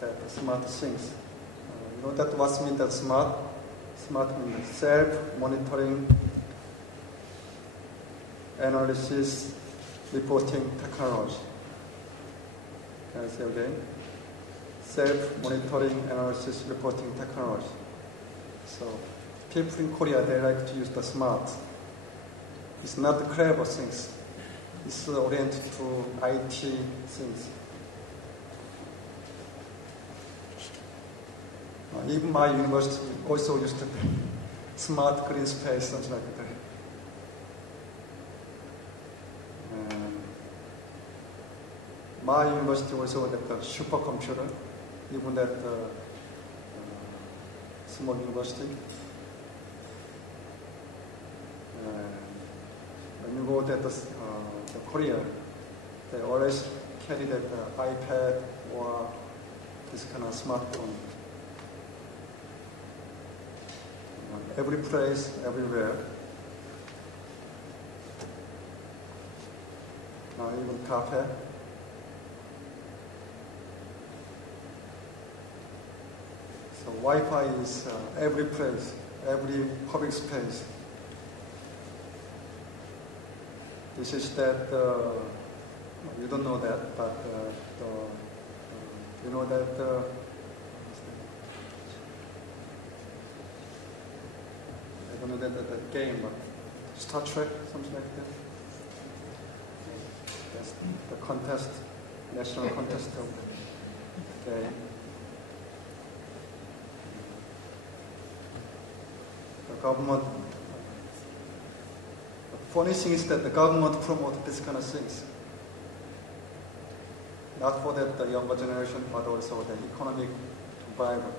that smart things. You know that what means that smart? Smart means self-monitoring, analysis, reporting technology. Can I say again? Self-monitoring, analysis, reporting technology. So people in Korea, they like to use the smart. It's not the clever things. It's oriented to IT things. Even my university also used to smart green space, something like that. And my university also had the supercomputer, even at the small university. When you go to the Korea, they always carry that iPad or this kind of smartphone. Every place, everywhere. Even cafe. So Wi-Fi is every place, every public space. This is that, you don't know that, but you know that I don't know that game, but Star Trek, something like that. That's the contest, national contest of the game. The government. The funny thing is that the government promotes this kind of things. Not for the younger generation, but also the economic survival.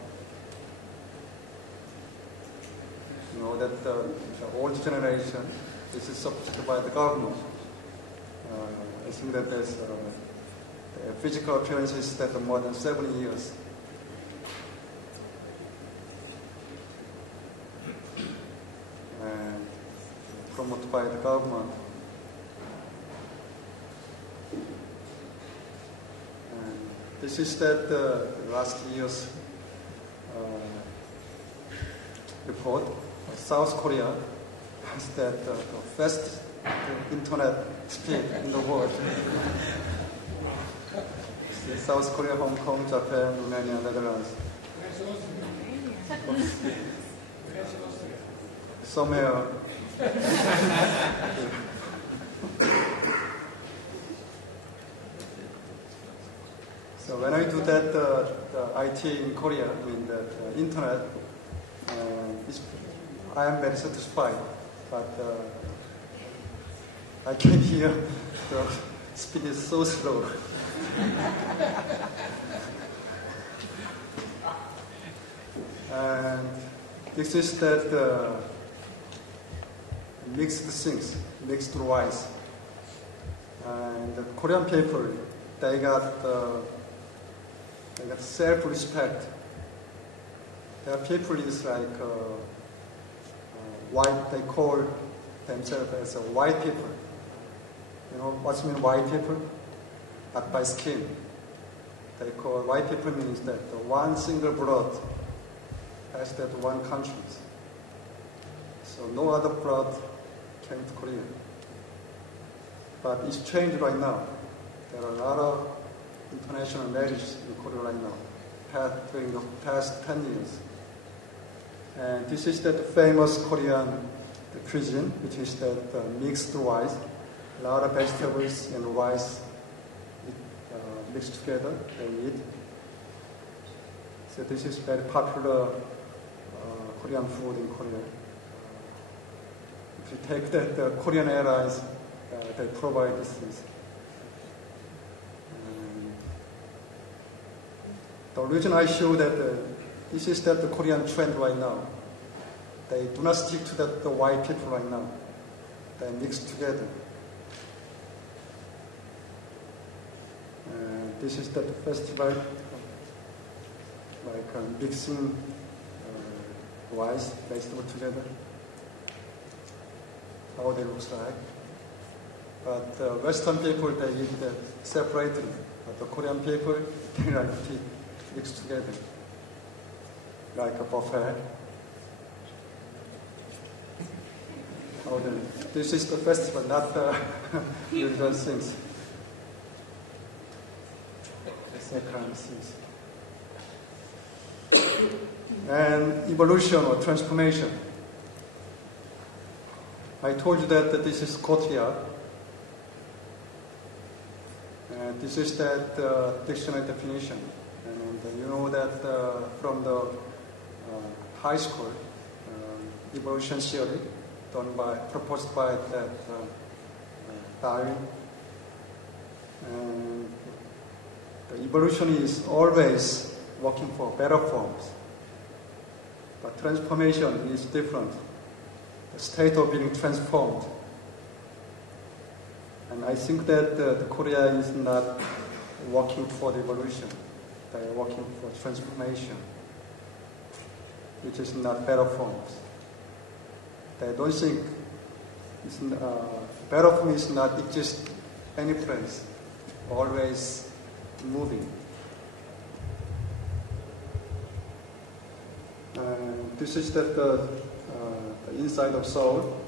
You know that the old generation, this is supported by the government. I think that there's the physical appearance is that more than 70 years. And promoted by the government. And this is that last year's report. South Korea has that the fastest internet speed in the world. South Korea, Hong Kong, Japan, Romania, Netherlands. Somewhere. So when I do that, the IT in Korea, I mean the internet, I am very satisfied, but I can hear the speed is so slow. And this is that mixed things, mixed rice. And the Korean people, they got self-respect. Their people is like white. They call themselves as a white people. You know what mean white people? Not by skin. They call white people means that the one single blood has that one country. So no other blood came to Korea. But it's changed right now. There are a lot of international marriages in Korea right now, during the past 10 years. And this is that famous Korean cuisine, which is that mixed rice, a lot of vegetables and rice mixed together, they eat. So this is very popular Korean food in Korea. If you take that, the Korean Airlines, they provide these things. The reason I show that this is that the Korean trend right now. They do not stick to the white people right now. They mix together. This is the festival, like mixing rice, vegetable together. How they look like. But Western people, they eat that separately. But the Korean people, they like to eat mixed together, like a buffet. This is the festival, not the usual things. That kind of things. And evolution or transformation. I told you that this is courtyard. And this is that dictionary definition. And you know that from the high school, evolution theory proposed by that Darwin. And the evolution is always working for better forms. But transformation is different. The state of being transformed. And I think that the Korea is not working for the evolution. They are working for transformation, which is not better forms. They don't think better form is not exist any place, always moving. And this is the inside of Seoul,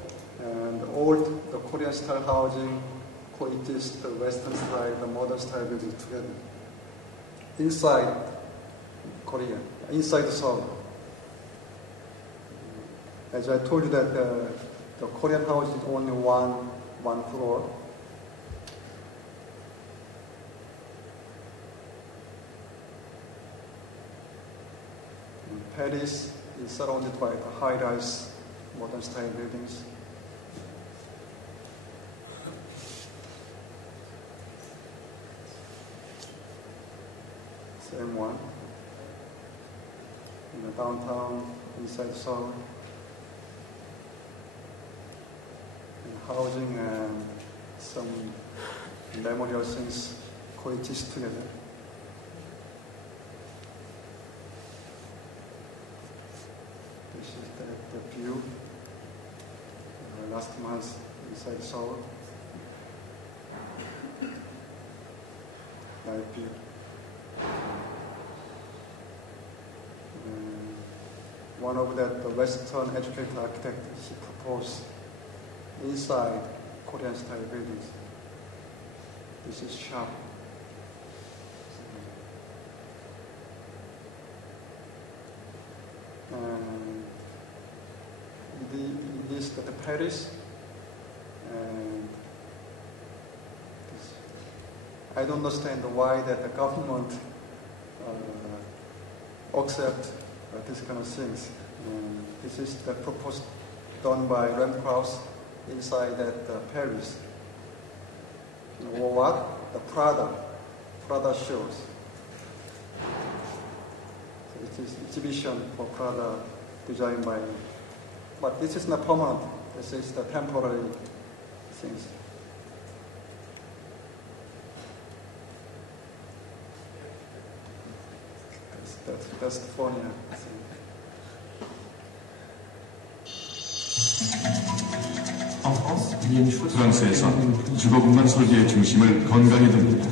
and old the Korean style housing coexist the Western style, the modern style building together. Inside Korea, inside Seoul. As I told you that the Korean house is only one floor. And Paris is surrounded by the high-rise modern style buildings. Same one. In the downtown, inside Seoul. And housing and some memorial things coexist together. This is the view last month inside Seoul. Night view. One of the Western educated architects, he proposed inside Korean style buildings. This is shop. And this is the Paris. And this, I don't understand why that the government accept this kind of things. This is the proposed done by Rem Krauss inside that Paris. You know what? The Prada shows. So it is exhibition for Prada designed by, but this is not permanent. This is the temporary things. That's funny. 프랑스에서 주거공간 설계의 중심을 건강에 둡니다.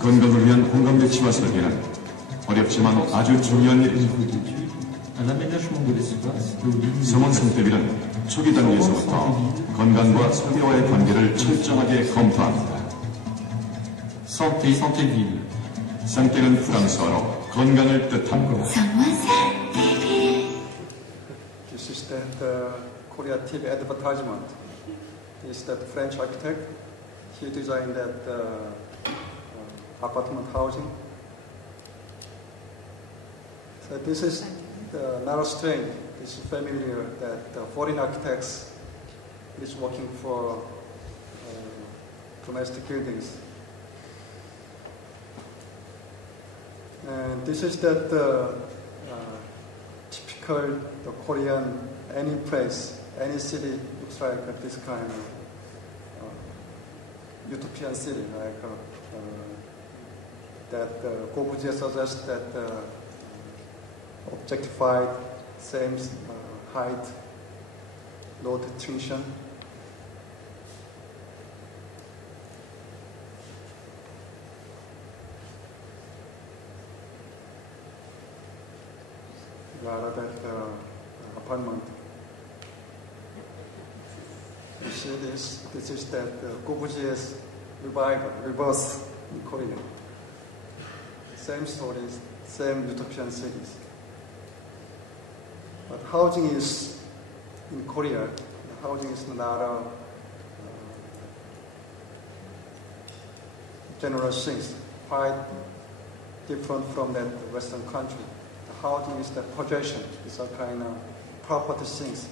건강을 위한 공간 배치와 설계는 어렵지만 아주 중요한 일입니다. 성원 성대비는 초기 단계에서부터 건강과 소비와의 관계를 철저하게 검토합니다. 상태는 프랑스어로 건강을 뜻합니다. This is that Korea TV advertisement. This is that French architect. He designed that apartment housing. So this is not strange. This is familiar that foreign architects is working for domestic buildings. And this is that typical Korean, any place, any city looks like this kind of utopian city, like that Corbusier suggests that objectified, same height, low distinction. Rather than apartment. You see this? This is that Corbusier's reverse in Korea. Same stories, same utopian cities. But housing is, in Korea, the housing is not a general thing, quite different from that Western country. housing is the possession. It's a kind of property things.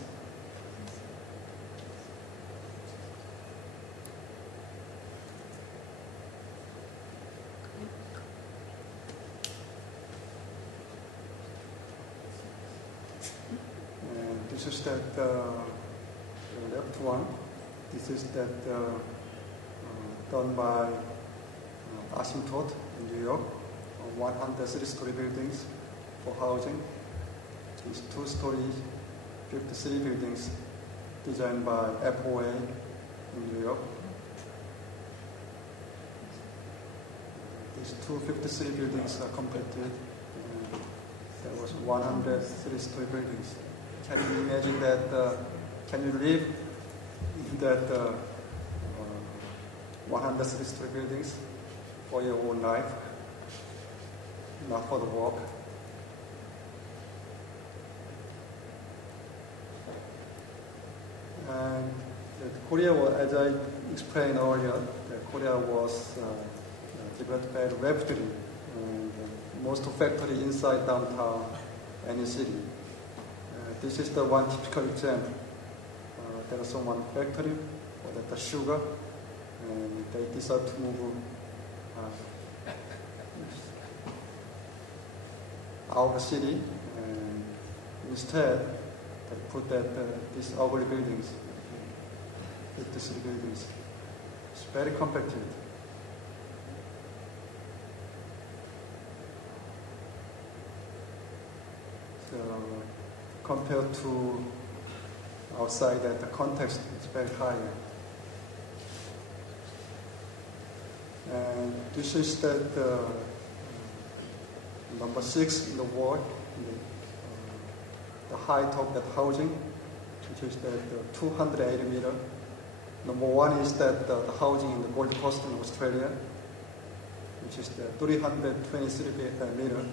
And this is that the left one. This is that done by Asymptote in New York. 103-story buildings for housing. These 2-story, 53 buildings designed by FOA in New York. These 253 buildings are completed. There was 103-story buildings. Can you imagine that? Can you live in that 103-story buildings for your whole life? Not for the work. And Korea, as I explained earlier, Korea was developed very rapidly. And most factory inside downtown any city. This is the one typical example. There is one factory for the sugar, and they decided to move out of the city, and instead they put that these ugly buildings, 53 buildings. It's very compacted. So compared to outside, that the context is very higher. And this is that number 6 in the world, the height of that housing, which is that 280 meters. Number 1 is that the housing in the Gold Coast in Australia, which is the 323 meters.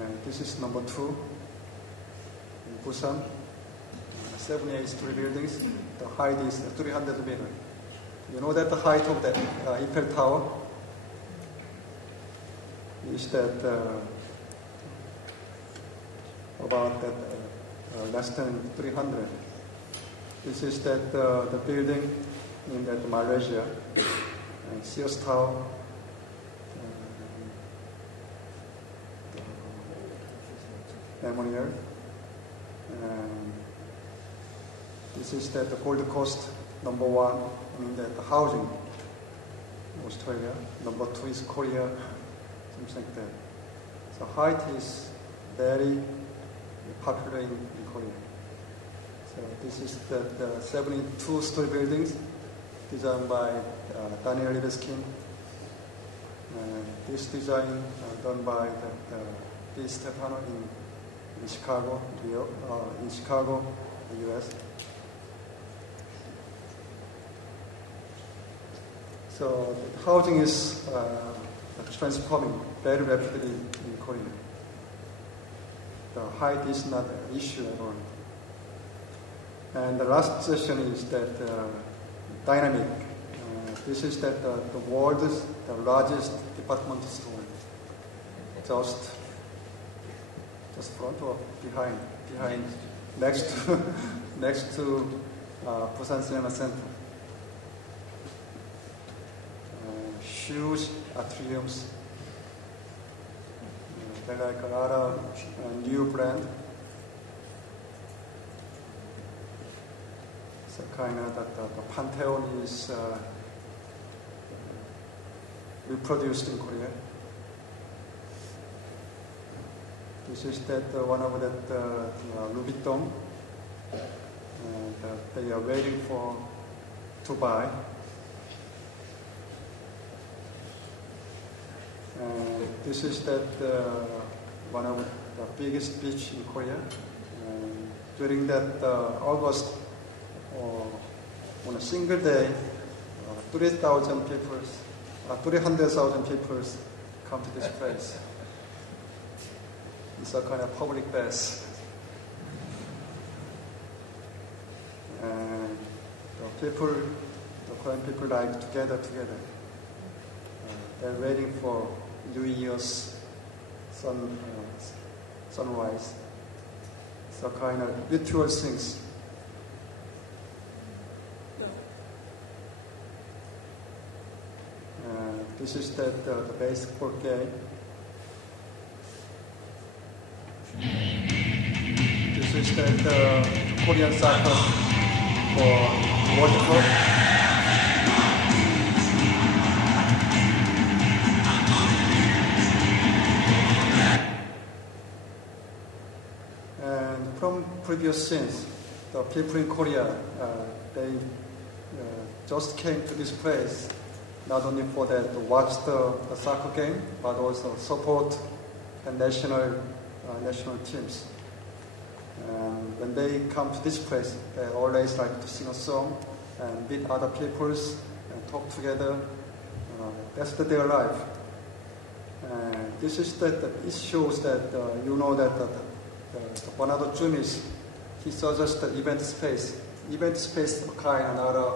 And this is number 2 in Busan, 78-story buildings. The height is 300 meters. You know that the height of the Eiffel Tower is that about that less than 300. This is that the building in that Malaysia, and Sears Tower, Memorial. And this is that the Gold Coast, number 1, I mean that the housing in Australia. Number 2 is Korea, something like that. So height is very popular in Korea. So this is the 72-story buildings designed by Daniel Libeskind. This design done by D. Stefano in Chicago, New York, in Chicago, the U.S. So the housing is transforming very rapidly in Korea. The height is not an issue at all. And the last session is that dynamic. This is that the world's the largest department store. Just front or behind, next to Busan Cinema Center. Huge atriums. There are like a lot of new brand. So kind of that the Pantheon is reproduced in Korea. This is that one of that Louis Vuitton. They are waiting to buy. This is that one of the biggest beach in Korea. During that August, on a single day, 300,000 people come to this place. It's a kind of public bath. And the Korean people like to gather together. They're waiting for New Year's sunrise. So kind of ritual things. This is the baseball game. This is the Korean soccer for World Cup. And from previous scenes, the people in Korea, they just came to this place not only for that to watch the soccer game, but also support the national teams. And when they come to this place, they always like to sing a song and meet other peoples and talk together. That's their life. And this is that it shows that you know that Bernardo Junis, he suggests the event space. Event space kind of not a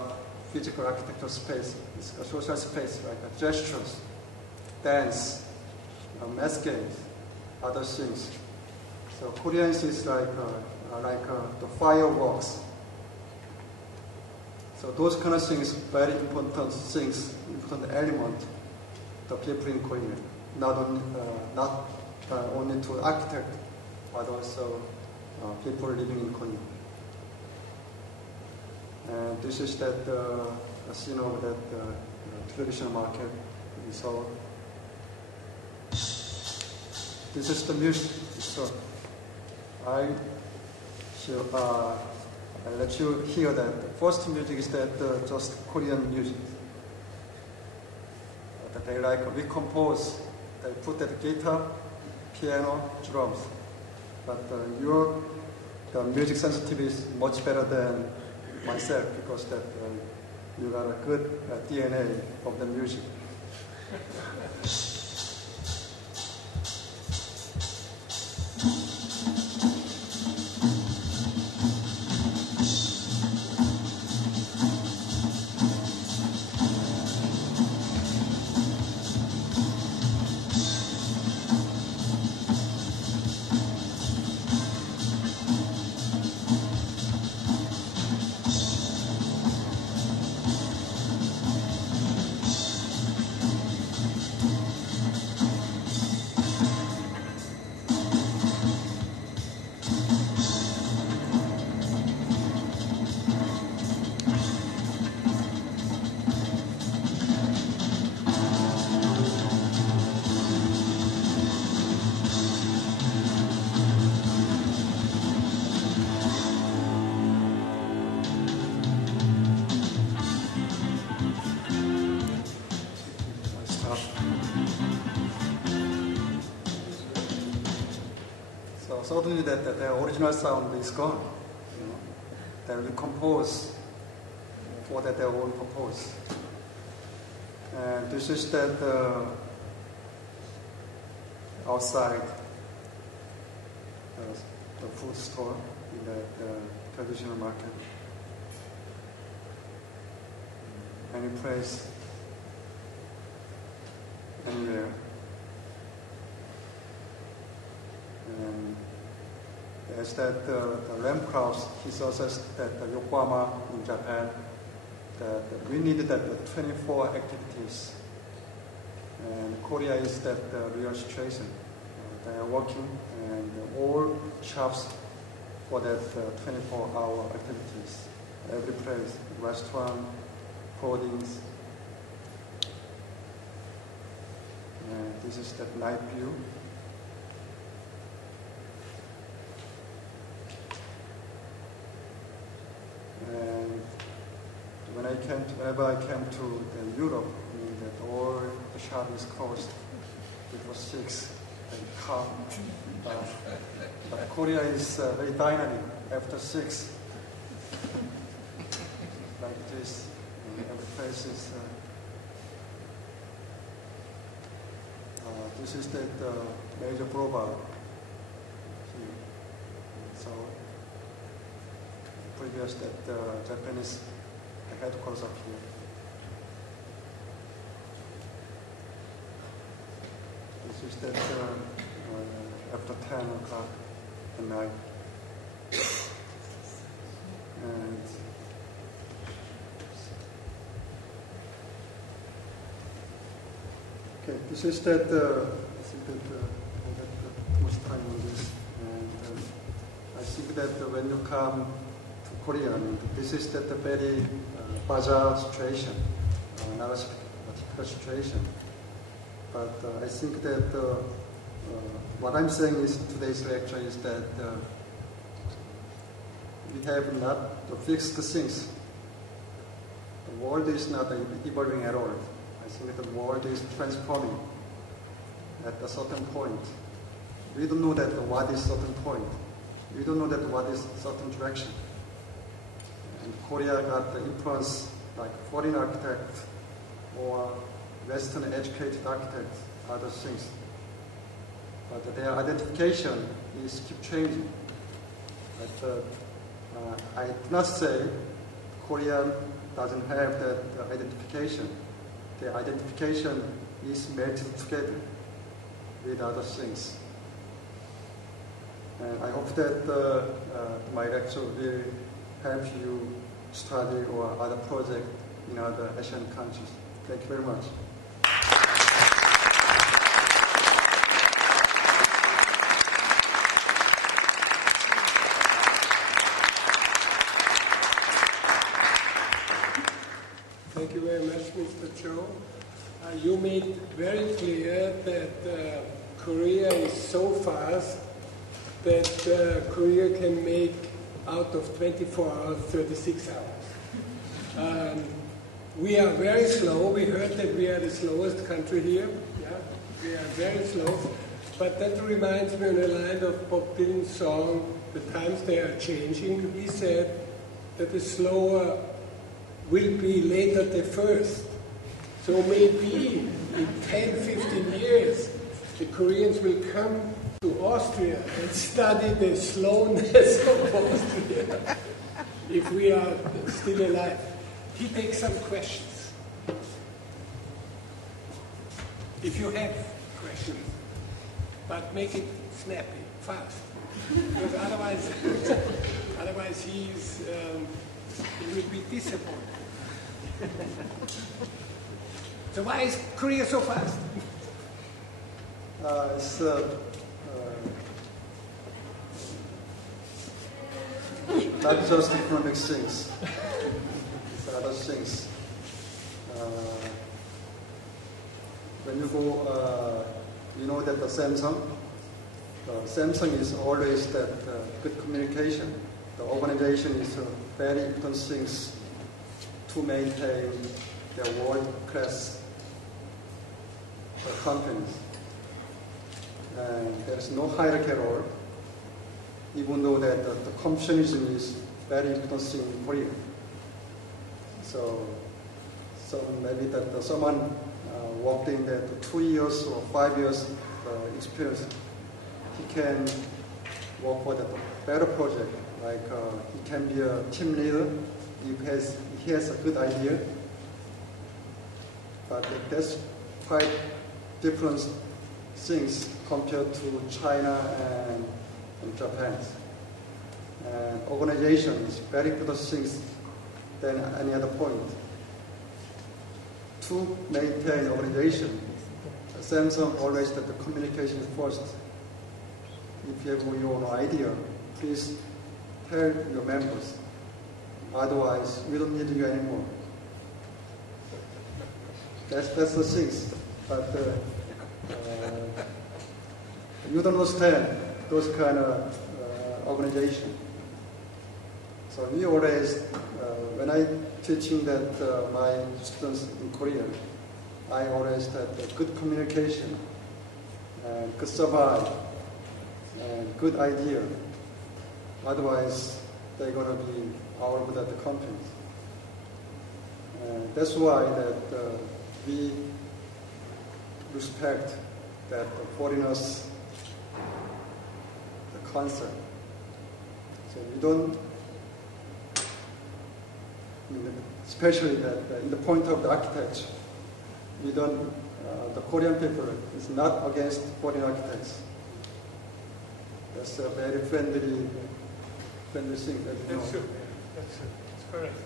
physical architectural space. It's a social space, like gestures, dance, mass games, other things. So Koreans is like the fireworks. So those kind of things, very important things, important element, the people in Korea, not only to architect, but also people living in Korea. And this is that scene of that traditional market in Seoul. This is the music. So I'll let you hear that. The first music is that just Korean music. That they like recompose. They put that guitar, piano, drums. But the music sensitivity is much better than myself because that you got a good DNA of the music. Suddenly that the original sound is gone. You know? They recompose for their own purpose. And this is that outside the food store in the traditional market. Any place, anywhere. And there's that the Ram Krauss, he suggests that the Yokohama in Japan, that we need that 24 activities. And Korea is that real situation. They are working and all shops for that 24-hour activities. Every place, restaurant, clothings. And this is that night view. And whenever I came to Europe, I mean that all the shop is closed before 6 and calm. But Korea is very dynamic after 6. Like this, every place is. This is the major boulevard here. So. Previous that Japanese headquarters up here. This is that after 10 o'clock at night. And okay, this is that. I think that I got too much time on this, and I think that when you come to Korea, I mean, this is that very bazaar situation, not a typical situation. But I think that what I'm saying is today's lecture is that we have not the fixed things. The world is not evolving at all. I think the world is transforming at a certain point. We don't know that what is certain point. We don't know that what is certain direction. And Korea got the influence like foreign architect or Western educated architects, other things. But their identification is keep changing. But I do not say Korea doesn't have that identification. The identification is melted together with other things. And I hope that my lecture will help you study or other projects in other Asian countries. Thank you very much. Thank you very much, Mr. Cho. You made very clear that Korea is so fast that Korea can make out of 24 hours, 36 hours. We are very slow. We heard that we are the slowest country here. Yeah, we are very slow. But that reminds me of a line of Bob Dylan's song, "The Times They Are Changing." He said that the slower will be later the first. So maybe in 10, 15 years, the Koreans will come to Austria and study the slowness of Austria if we are still alive. He takes some questions. If you have questions, but make it snappy, fast, because otherwise he will be disappointed. So why is Korea so fast? It's not just economic things, it's other things. When you go, you know that the Samsung is always that good communication. The organization is very important things to maintain their world-class companies. And there is no hierarchy at all, even though that the Confucianism is very important thing in Korea. So maybe that someone worked in that 2 years or 5 years experience, he can work for the better project. Like he can be a team leader if he has a good idea. But that's quite different things compared to China and Japan. And organization is very good things than any other point. To maintain organization, Samsung always that the communication is first. If you have your own idea, please tell your members. Otherwise, we don't need you anymore. That's the things. But you don't understand those kind of organization. So we always, when I teaching that my students in Korea, I always have good communication and good survive and good idea. Otherwise, they're going to be out of the companies. And that's why that we respect that the foreigners, the concept. So we don't, especially that in the point of the architecture, we don't the Korean people is not against foreign architects. That's a very friendly thing that you know. That's true. That's true. It's correct.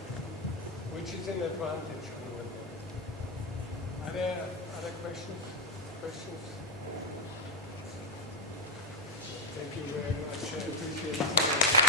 Which is an advantage on one hand. Are there other questions? Thank you very much. I appreciate it.